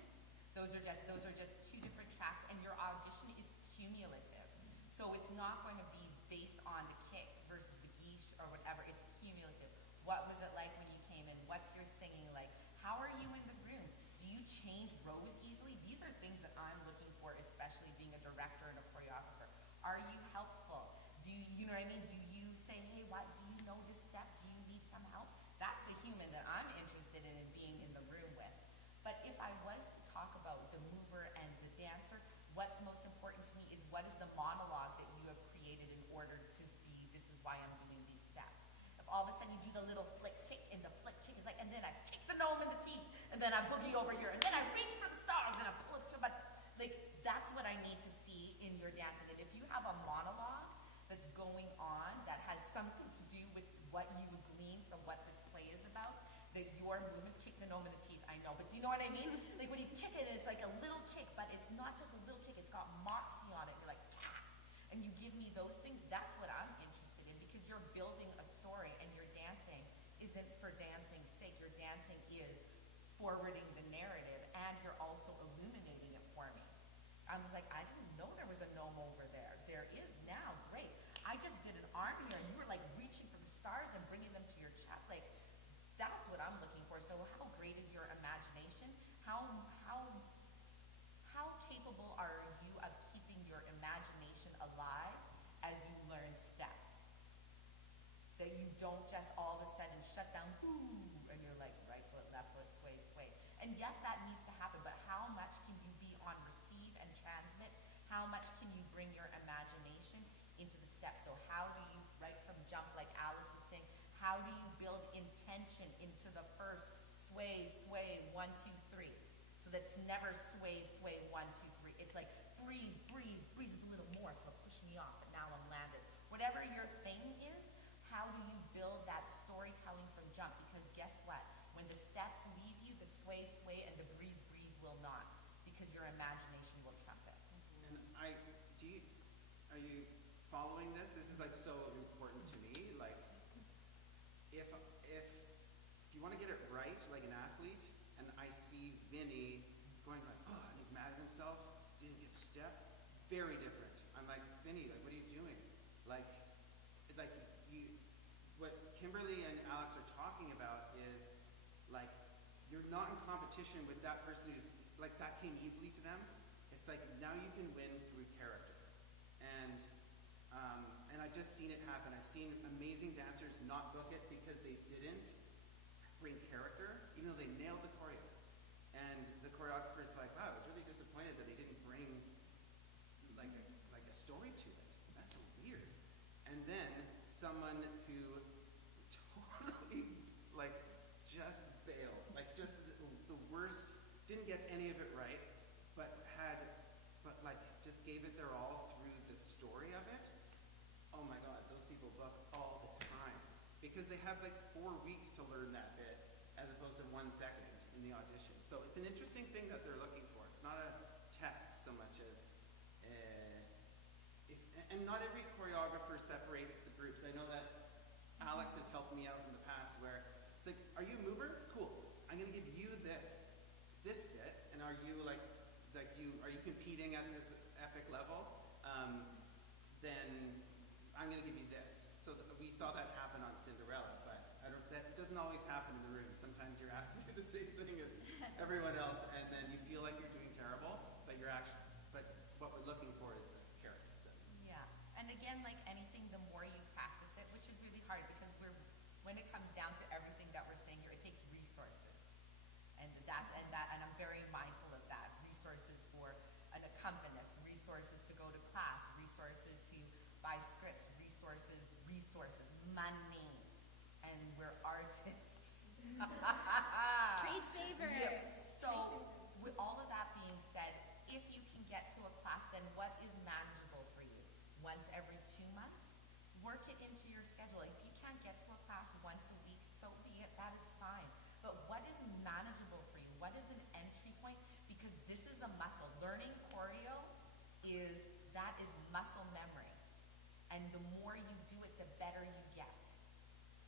Those are just 2 different tracks, and your audition is cumulative. So it's not going to be based on the kick versus the geesh or whatever. It's cumulative. What was it like when you came in? What's your singing like? How are you in the room? Do you change rows easily? These are things that I'm looking for, especially being a director and a choreographer. Are you helpful? Do you know what I mean? Do you say, hey, what, do you know this step? Do you need some help? That's the human that I'm interested in being in the room with. But if I was to talk about the mover and the dancer, what's most important to me is what is the monologue that you have created in order to be, this is why I'm doing these steps. If all of a sudden you do the little flick kick, and the flick kick is like, and then I kick the gnome in the teeth, and then I boogie over here, and then I reach for the stars, and I pull it to my, like, that's what I need to see in your dancing. And if you have a monologue that's going on that has something to do with what you glean from what this play is about, that your movements kick the gnome in the teeth, I know, but do you know what I mean? Like when you kick it, it's like a little kick, but it's not just a little kick, it's got moxie on it. You're like, ah, and you give me those things, that's what I'm interested in, because you're building a story, and your dancing isn't for dancing's sake. Your dancing is forwarding the narrative, and you're also illuminating it for me. I was like, I didn't know there was a gnome over there. There is now, great. I just did an arm here, and you were like reaching for the stars and bringing them to your chest. Like, that's what I'm looking for. So how great is your imagination? How capable are you of keeping your imagination alive as you learn steps? That you don't just all of a sudden shut down, and you're like, right foot, left foot, sway, sway. And yes, that needs to happen, but how much can you be on receive and transmit? How much can you bring your imagination into the steps? So how do you, right from jump like Alex is saying, how do you build intention into the first sway, sway, 1, 2, 3? So that's never sway, sway, 1, 2, 3. It's like breeze, breeze, breeze is a little more, so push me off, but now I'm landed. Whatever your thing is, how do you build that storytelling from jump? Because guess what? When the steps leave you, the sway, sway, and the breeze, breeze will not, because your imagination will trump it. And are you following this? This is like so important to me. Like, if you want to get it right, like an athlete, and I see Vinny going like, oh, and he's mad at himself, didn't get the step, very different. I'm like, Vinny, like, what are you doing? Like what Kimberly and Alex are talking about is like, you're not in competition with that person who's like, that came easily to them. It's like, now you can win through character. And I've just seen it happen. I've seen amazing dancers not book it because they didn't bring character, even though they nailed the choreo. And the choreographer's like, wow, I was really disappointed that they didn't bring like a story to it. That's so weird. And then someone who totally like just bailed, like just the worst, didn't get any of it right, but like just gave it their all through the story of it. Oh my God, those people book all the time because they have like 4 weeks to learn that bit as opposed to 1 second in the audition. So it's an interesting thing that they're looking for. It's not a test so much as and not every choreographer separates the groups. I know that Alex has helped me out in the past where it's like, are you a mover? Cool. I'm gonna give you this bit, and are you are you competing at this epic level? Then I'm gonna give you this. So we saw that happen on Cinderella, but that doesn't always happen in the room. Sometimes you're asked to do the same thing as everyone else, and then you feel like you're doing terrible, but what we're looking for is the character studies. Yeah, and again, like anything, the more you practice it, which is really hard because when it comes down to everything that we're saying here, it takes resources, and I'm very mindful of that. Resources for an accompanist, resources to go to class, resources to buy scripts, resources, money, and we're artists. Trade favors. Yeah. So, with all of that being said, if you can get to a class, then what is manageable for you? Once every 2 months? Work it into your schedule. If you can't get to a class once a week, so be it. That is fine. But what is manageable for you? What is an entry point? Because this is a muscle. Learning choreo is muscle memory. And the more you do it, the better you get.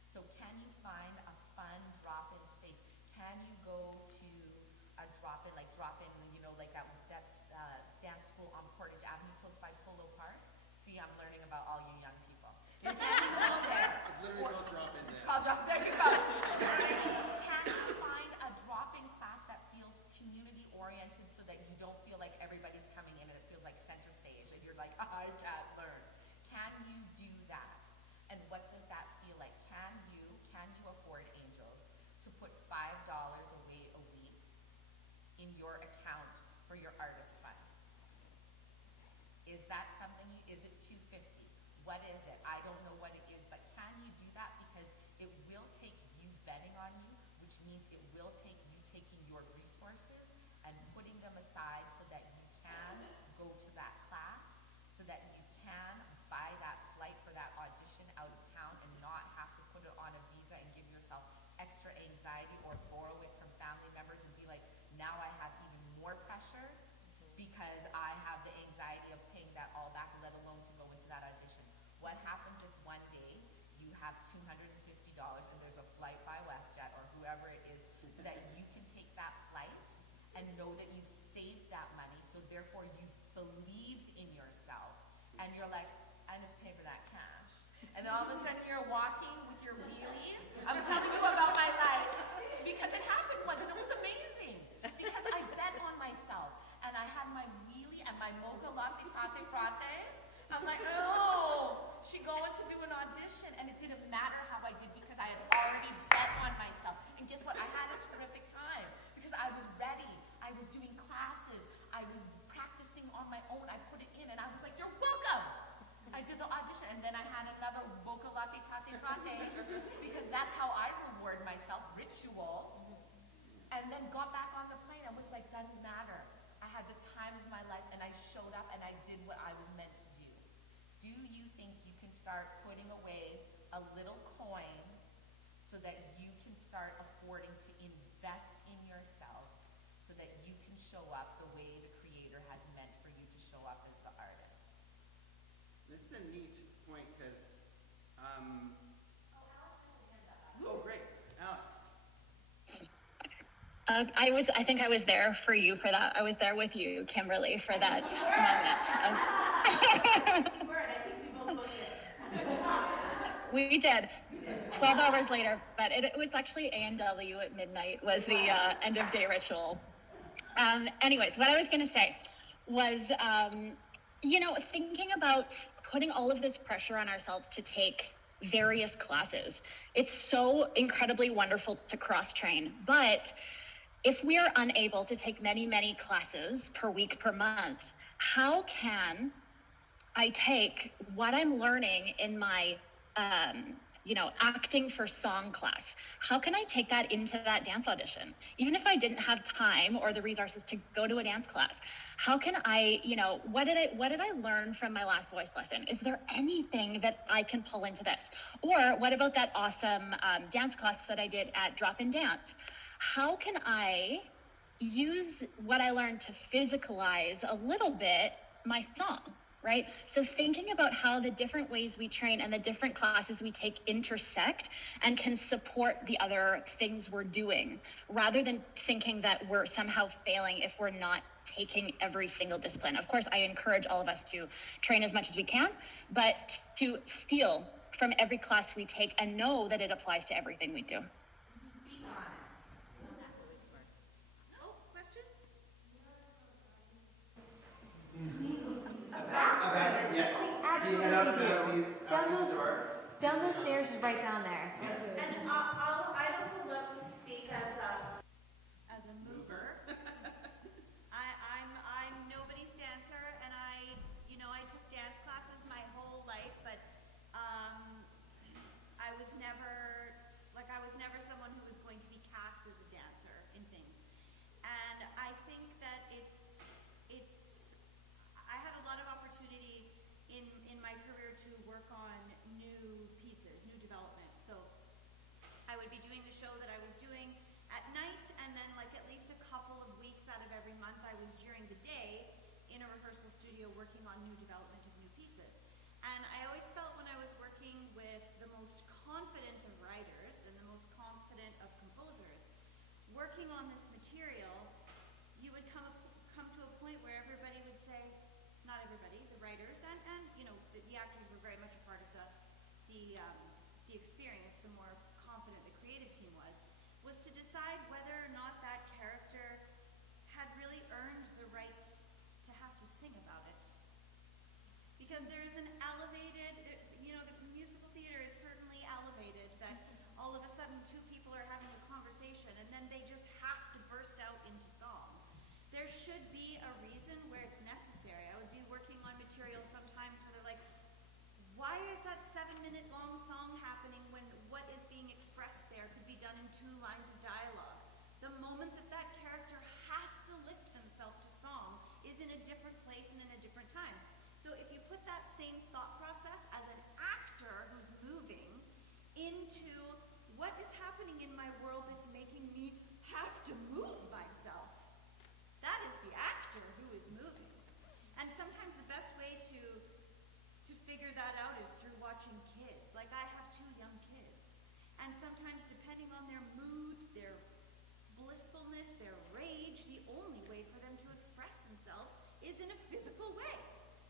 So can you find a fun drop-in space? Can you go to a drop-in, like that's dance school on Portage Avenue close by Polo Park? See, I'm learning about all you young people. You can go there. It's literally called drop-in. It's called drop-in. There you go. Can you find a drop-in class that feels community-oriented so that you don't feel like everybody's coming in and it feels like center stage and you're like, I can't learn. Can you do that? And what does that feel like? Can you afford, Angels, to put $5 away a week in your account for your artist fund? Is that something, is it $250? What is it? I don't know what it is, but can you do that? Because it will take you betting on you, which means it will take you taking your resources and putting them aside so that you can go to that class, so that you can buy that flight for that audition out of town and not have to put it on a visa and give yourself extra anxiety or borrow it from family members and be like, now I have even more pressure because I have the anxiety of paying that all back, let alone to go into that audition. What happens if one day you have $250 and there's a flight by WestJet or whoever it is so that you can take that flight and know that you've saved that money, so therefore you believed in yourself and you're like, I just pay for that cash. And then all of a sudden you're walking with your wheelie. I'm telling you about my life because it happened once and it was amazing because I bet on myself and I had my wheelie and my mocha latte tate frate. I'm like, no, she going to do an audition, and it didn't matter how I did because I had already bet on myself. And guess what? I had a terrific time because I was ready. I was doing classes. I was practicing on my own. I put it in, and I was like, you're welcome. I did the audition, and then I had another mocha latte tate frate because that's how I reward myself, ritual. And then got back on the plane and was like, doesn't matter. I had the time of my life, and I showed up, and I did what I was meant to do. Do you think you can start putting away a little coin so that you can start affording to invest in yourself so that you can show up the way the Creator has meant for you to show up as the artist? This is a neat point because, great, Alex. I think I was there for you for that. I was there with you, Kimberly, for that moment. We did. 12 hours later, but it was actually A&W at midnight was the end of day ritual. Anyways, what I was going to say was, thinking about putting all of this pressure on ourselves to take various classes. It's so incredibly wonderful to cross-train, but if we are unable to take many, many classes per week, per month, how can I take what I'm learning in my, acting for song class? How can I take that into that dance audition? Even if I didn't have time or the resources to go to a dance class, how can I, what did I learn from my last voice lesson? Is there anything that I can pull into this? Or what about that awesome dance class that I did at Drop-In Dance? How can I use what I learned to physicalize a little bit my song? right? So thinking about how the different ways we train and the different classes we take intersect and can support the other things we're doing, rather than thinking that we're somehow failing if we're not taking every single discipline. Of course, I encourage all of us to train as much as we can, but to steal from every class we take and know that it applies to everything we do. Speak on it. Oh, question? Yes. Absolutely do. Store. Down those stairs is right down there. And I'd also love to speak as a mover. I'm nobody's dancer, and I took dance classes my whole life, but I was never someone who was going to be cast as a dancer in things. And I think that I had a lot of opportunity in my career to work on new pieces, new development. So I would be doing the show that I was doing at night, and then like at least a couple of weeks out of every month I was during the day in a rehearsal studio working on new development of new pieces. And I always felt when I was working with the most confident of writers and the most confident of composers, working on this material, you would come to a point where everybody would say, not everybody, the writers and the actors were very much a part of the experience, the more confident the creative team was to decide whether or not that character had really earned the right to have to sing about it. Because there is an elevated, the musical theater is certainly elevated, that all of a sudden two people are having a conversation and then they just have to burst out into song. There should be a reason where it's necessary. I would be working on material sometimes where they're like, why is that 7-minute long song happening when what is being expressed there could be done in 2 lines of dialogue? The moment that character has to lift themselves to song is in a different place and in a different time. So if you put that same thought process as an actor who's moving into what is happening in my world that's making me have to move myself, that is the actor who is moving. And sometimes the best way to figure that out is through watching kids. Like I have 2 young kids. And sometimes depending on their mood, their blissfulness, their rage, the only way for them to express themselves is in a physical way.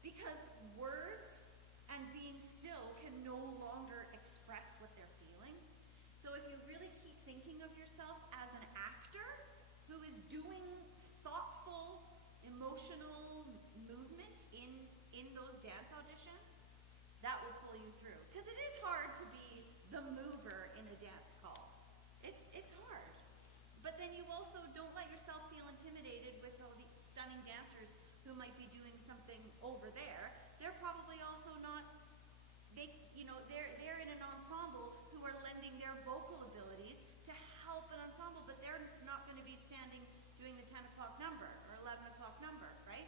Because words and being still can no longer express what they're feeling. So if you really keep thinking of yourself as an actor who is doing thoughtful, emotional movement in those dance auditions, that will pull you through. Because it is hard to be the mover in a dance call. It's hard. But then you also don't let yourself feel intimidated with all the stunning dancers who might be doing something over there. They're probably also not, they're in an ensemble who are lending their vocal abilities to help an ensemble, but they're not going to be standing doing the 10 o'clock number or 11 o'clock number, right?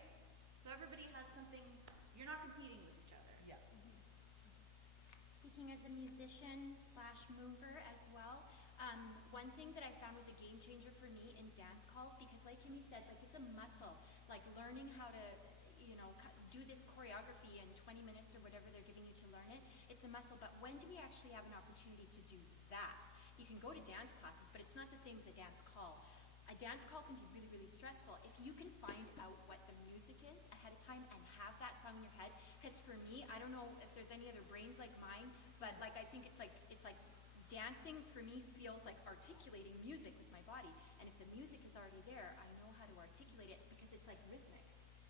So everybody has something, you're not competing with each other. Yeah. Speaking as a musician / mover as well, one thing that I found was a game changer for me in dance calls, because like Kimmy said, like it's a muscle, like learning how to, do this choreography in 20 minutes or whatever they're giving you to learn it. It's a muscle, but when do we actually have an opportunity to do that? You can go to dance classes, but it's not the same as a dance call. A dance call can be really, really stressful. If you can find out what the music is ahead of time and have that song in your head, because for me, I don't know if there's any other brains like mine, but like I think it's like dancing for me feels like articulating music with my body. And if the music is already there, I know how to articulate it because it's like rhythmic.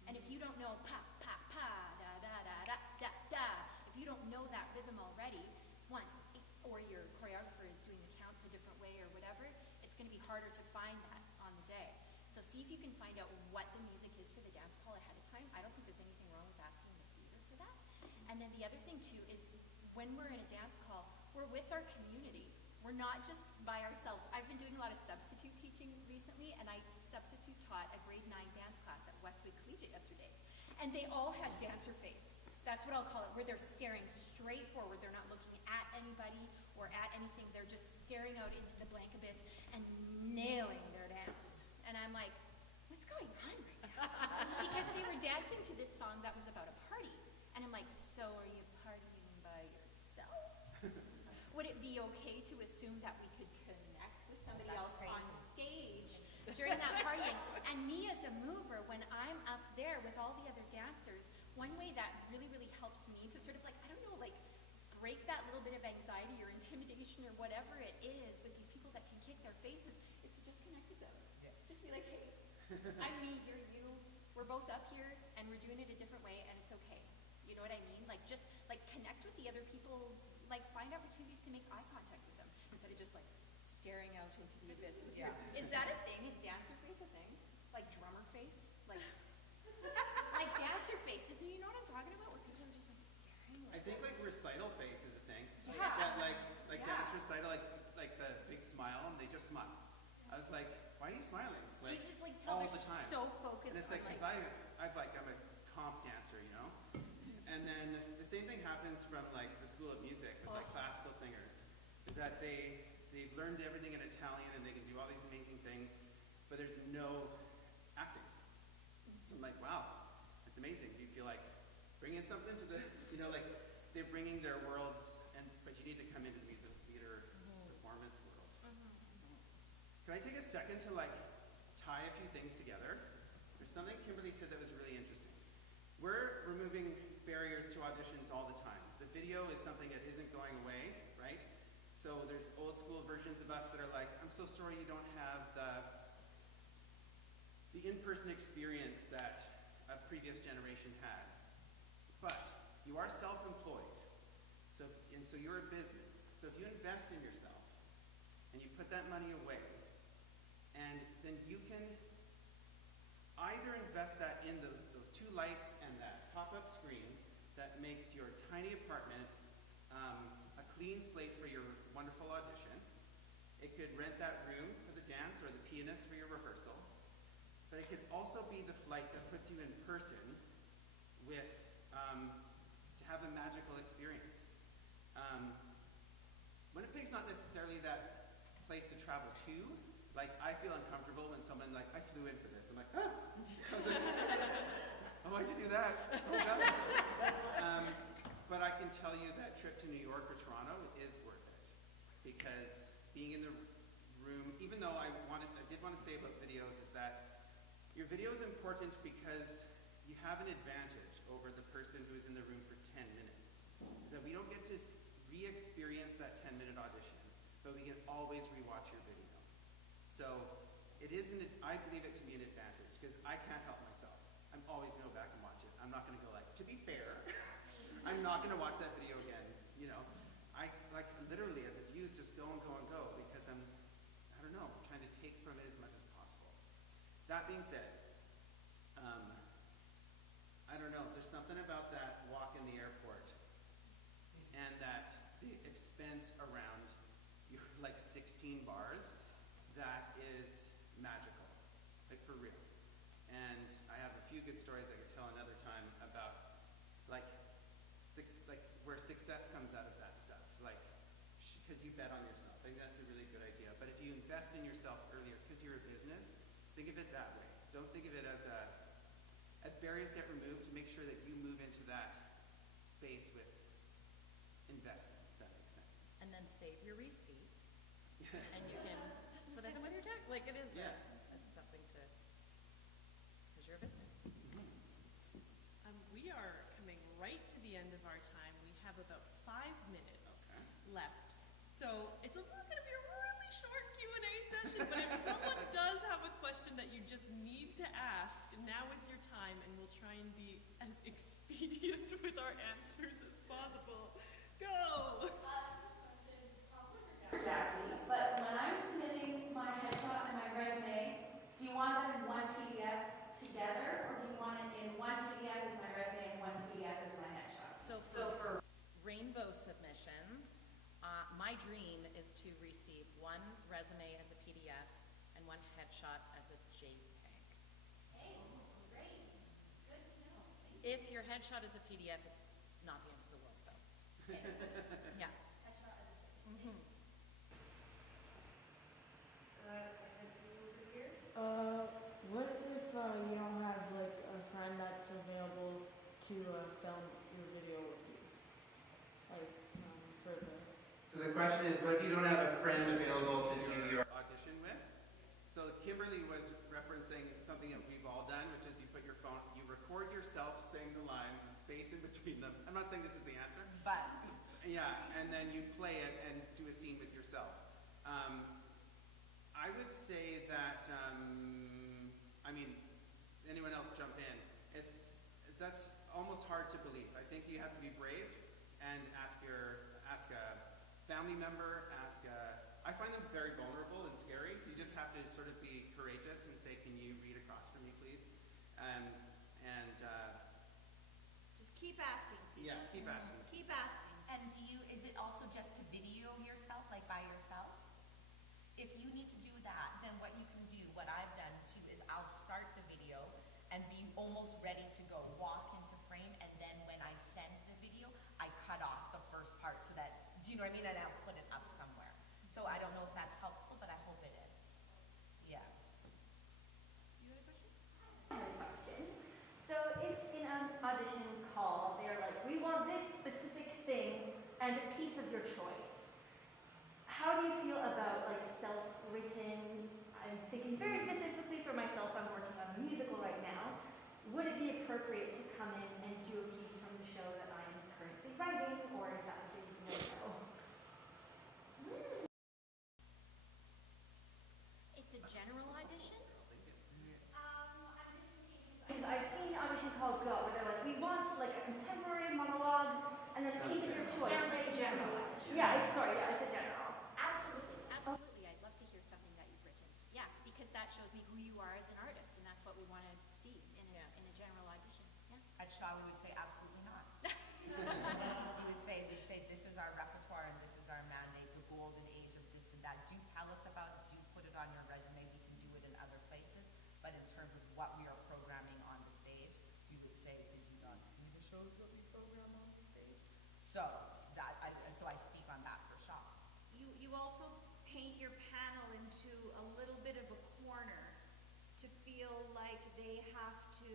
And if you don't know pa, pa, pa, da, da, da, da, da, da, if you don't know that rhythm already, or your choreographer is doing the counts a different way or whatever, it's going to be harder to find that on the day. So see if you can find out what the music is for the dance call ahead of time. I don't think there's anything wrong with asking the theater for that. And then the other thing too is when we're in a dance call, we're with our community. We're not just by ourselves. I've been doing a lot of substitute teaching recently, and I substitute taught a grade 9 dance class at Westwood Collegiate yesterday. And they all had dancer face. That's what I'll call it, where they're staring straight forward. They're not looking at anybody or at anything. They're just staring out into the blank abyss and nailing their dance. And I'm like, what's going on right now? Because they were dancing to this song that was about a party. Would it be okay to assume that we could connect with somebody That's else on crazy. stage during that party? And me as a mover, when I'm up there with all the other dancers, one way that really, really helps me to sort of like, I don't know, like break that little bit of anxiety or intimidation or whatever it is with these people that can kick their faces is to just connect with them. Yeah. Just be like, hey, I'm me, you're you. We're both up here and we're doing it a different way and it's okay. You know what I mean? Like just like connect with the other people, like find opportunities to make eye contact with them instead of just like staring out into the abyss with Yeah. Is that a thing? Is dancer face a thing? Like drummer face? Like dancer face. Doesn't you know what I'm talking about? Where people are just like staring. I think like recital face is a thing. Yeah. That like Yeah. dance recital, like the big smile, and they just smile. I was like, why are you smiling? You just like tell all they're the time. so focused And it's on like, cause I'm a comp dancer, you know? And then the same thing happens from like the School of Music with like Oh. classical singers, is that they've learned everything in Italian and they can do all these amazing things, but there's no acting. So I'm like, wow, it's amazing. Do you feel like bringing something to the, you know, like they're bringing their worlds, but you need to come into the musical theater performance world. Can I take a second to like tie a few things together? There's something Kimberly said that was really interesting. We're removing barriers to auditions all the time. The video is something that isn't going away, right? So there's old school versions of us that are like, I'm so sorry you don't have the in-person experience that a previous generation had. But you are self-employed, so you're a business. So if you invest in yourself and you put that money away, and then you can either invest that in those two lights and that pop-up screen that makes your tiny apartment a clean slate for your wonderful audition. It could rent that room for the dance or the pianist for your rehearsal. But it could also be the flight that puts you in person with to have a magical experience. Winnipeg's not necessarily that place to travel to. Like, I feel uncomfortable when someone like, I flew in for this. I'm like, ah! I was like, oh, why'd you do that? Oh, God. But I can tell you that trip to New York or Toronto is worth it. Because being in the room, even though I did want to say about videos is that your video is important because you have an advantage over the person who's in the room for 10 minutes. Is that we don't get to re-experience that 10-minute audition, but we can always rewatch your video. So it isn't, I believe it to be an advantage because I can't help myself. I'm always going to go back and watch it. I'm not going to go like, to be fair, I'm not going to watch that video again. You know, I like literally the views just go and go and go because I don't know, trying to take from it as much as possible. That being said, I don't know, there's something about that walk in the airport and that the expense around your like 16 bars that is magical, like for real. And I have a few good stories I could tell another time about like where success comes out of that stuff, like because you bet on yourself. I think that's a really good idea. But if you invest in yourself earlier, because you're a business, think of it that way. Don't think of it as barriers get removed, make sure that you move into that space with investment, if that makes sense. And then save your receipts. Yes. And you can submit them with your tax. Like it is Yeah. something to, because you're a business. We are coming right to the end of our time. We have about 5 minutes left. So it's going to be a really short Q&A session, but if someone does have a question that you just need to ask, now is your time, and we'll try and be as expedient with our answers as possible. Go! Exactly. But when I'm submitting my headshot and my resume, do you want them in one PDF together, or do you want it in one PDF as my resume and one PDF as my headshot? So for rainbow submissions, my dream is to receive one resume as a PDF and one headshot as a JPEG. Hey, great. Good to know. If your headshot is a PDF, it's not the end of the world, though. Yeah. Headshot as a Mm-hmm. What if you don't have like a friend that's available to film your video with you, like for the So the question is, what if you don't have a friend available to do your audition with? So Kimberly was referencing something that we've all done, which is you put your phone, you record yourself saying the lines with space in between them. I'm not saying this is the answer. But Yeah, and then you play it and do a scene with yourself. I would say that, I mean, anyone else jump in. That's almost hard to believe. I think you have to be brave and ask a family member, I find them very vulnerable and scary, so you just have to sort of be courageous and say, can you read across for me, please? Just keep asking. Yeah, keep asking. Keep asking. And is it also just to video yourself, like by yourself? If you need to do that, then what you can do, what I've done too, is I'll start the video and be almost ready to go, walk into frame, and then when I send the video, I cut off the first part so that, do you know what I mean? And I'll put it up somewhere. So I don't know if that's helpful, but I hope it is. Yeah. You have a question? I have a question. So if in an audition call, they're like, we want this specific thing and a piece of your choice. How do you feel about like self-written? I'm thinking very specifically for myself, I'm working on a musical right now. Would it be appropriate to come in and do a piece from the show that I am currently writing, or is that a big no-no? It's a general audition? Because I've seen audition calls go where they're like, we want like a contemporary monologue and then a piece of your choice. Sounds like a general audition. Yeah, it's a general. Absolutely, absolutely. I'd love to hear something that you've written. Yeah, because that shows me who you are as an artist, and that's what we want to see in a general audition. Yeah. At Shaw, we would say absolutely not. We'd say this is our repertoire and this is our mandate, the golden age of this and that. Do tell us about it, do put it on your resume, we can do it in other places. But in terms of what we are programming on the stage, we would say, did you not see the shows that we program on the stage? So I speak on that for Shaw. You also paint your panel into a little bit of a corner to feel like they have to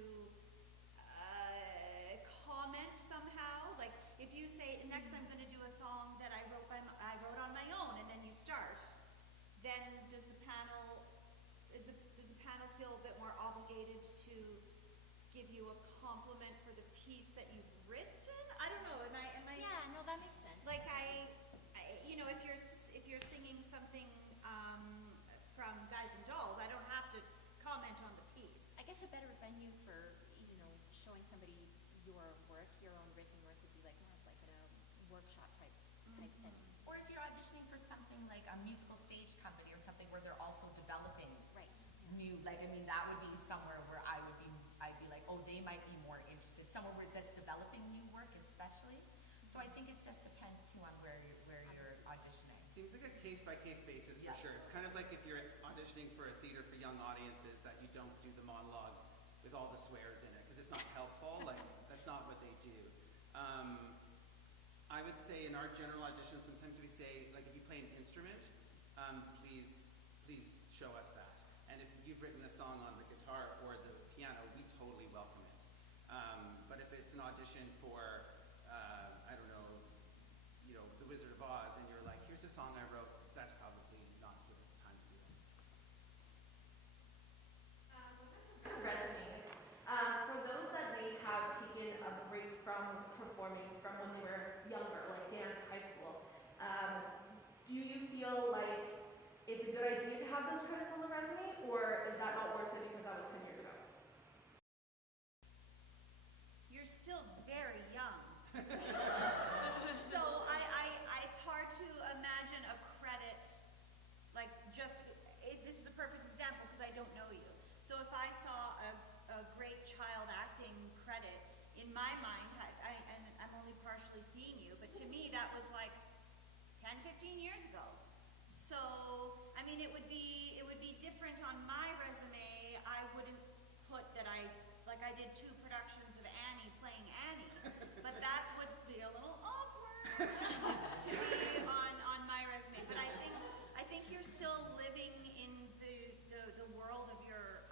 comment somehow. Like if you say, next I'm going to do a song that I wrote on my own, and then you start, then does the panel feel a bit more obligated to give you a compliment for the piece that you've written? I don't know. Am I? Yeah, no, that makes sense. Like if you're singing something from Guys and Dolls, I don't have to comment on the piece. I guess a better venue for, showing somebody your work, your own written work, would be like more of like at a workshop type setting. Or if you're auditioning for something like a musical stage company or something where they're also developing new, that would be somewhere where I'd be like, oh, they might be more interested. Somewhere that's developing new work especially. So I think it just depends too on where you're auditioning. Seems like a case-by-case basis for sure. It's kind of like if you're auditioning for a theater for young audiences that you don't do the monologue with all the swears in it, because it's not helpful. Like, that's not what they do. I would say in our general auditions, sometimes we say, like, if you play an instrument, please show us that. And if you've written a song on the guitar or the piano, we totally welcome it. But if it's an audition for, I don't know, The Wizard of Oz, and you're like, here's a song I wrote, that's probably not the time to do it. Resumes. For those that may have taken a break from performing from when they were younger, like dance, high school, do you feel like it's a good idea to have those credits on the resume, or is that not worth it because that was 10 years ago? You're still very young. So it's hard to imagine a credit, like this is a perfect example because I don't know you. So if I saw a great child acting credit, in my mind, and I'm only partially seeing you, but to me that was like 10, 15 years ago. So, I mean, it would be different on my resume. I wouldn't put that I did 2 productions of Annie playing Annie, but that would be a little awkward to be on my resume. But I think you're still living in the world of your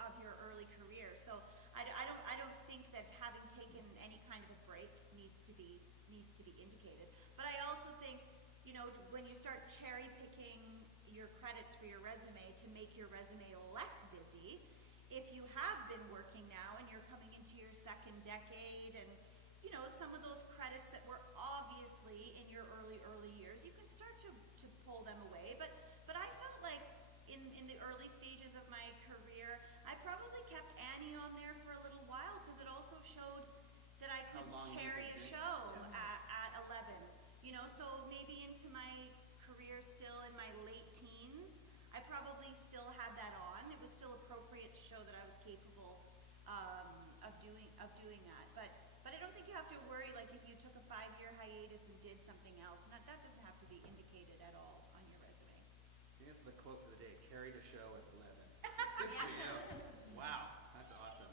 early career. So I don't think that having taken any kind of a break needs to be indicated. But I also think, when you credits for your resume to make your resume less busy. If you have been working now and you're coming into your second decade and, you know, some of those credits that were obviously in your early years, you can start to pull them away. But I felt like in the early stages of my career, I probably kept Annie on there for a little while because it also showed that I could carry a show at 11. You know, so maybe into my career still in my late teens, I probably still had that on. It was still appropriate to show that I was capable of doing that. But I don't think you have to worry, like if you took a 5-year hiatus and did something else, that doesn't have to be indicated at all on your resume. I think that's the quote for the day, carried a show at 11. Good for you. Wow, that's awesome.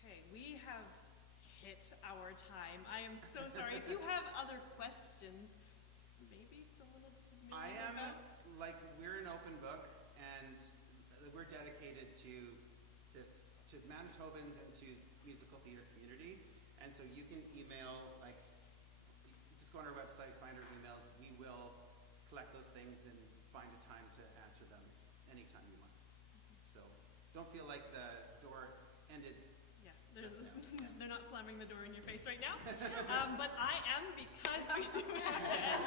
Okay, we have hit our time. I am so sorry. If you have other questions, maybe someone will I am, like, we're an open book, and we're dedicated to this, to Manitobans and to musical theater community. And so you can email, like, just go on our website, find our emails. We will collect those things and find a time to answer them anytime you want. So don't feel like the door ended. Yeah, they're not slamming the door in your face right now. But I am, because we do have to end.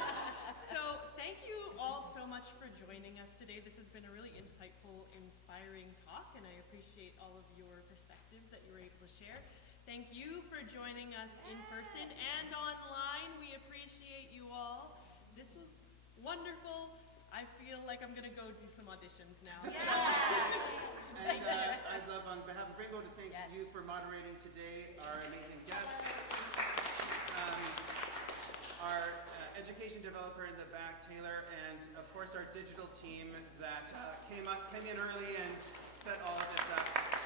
So thank you all so much for joining us today. This has been a really insightful, inspiring talk, and I appreciate all of your perspectives that you were able to share. Thank you for joining us in person and online. We appreciate you all. This was wonderful. I feel like I'm going to go do some auditions now. Yes. And I'd love, on behalf of Rainbow, to thank you for moderating today, our amazing guests, our education developer in the back, Taylor, and of course our digital team that came in early and set all of this up.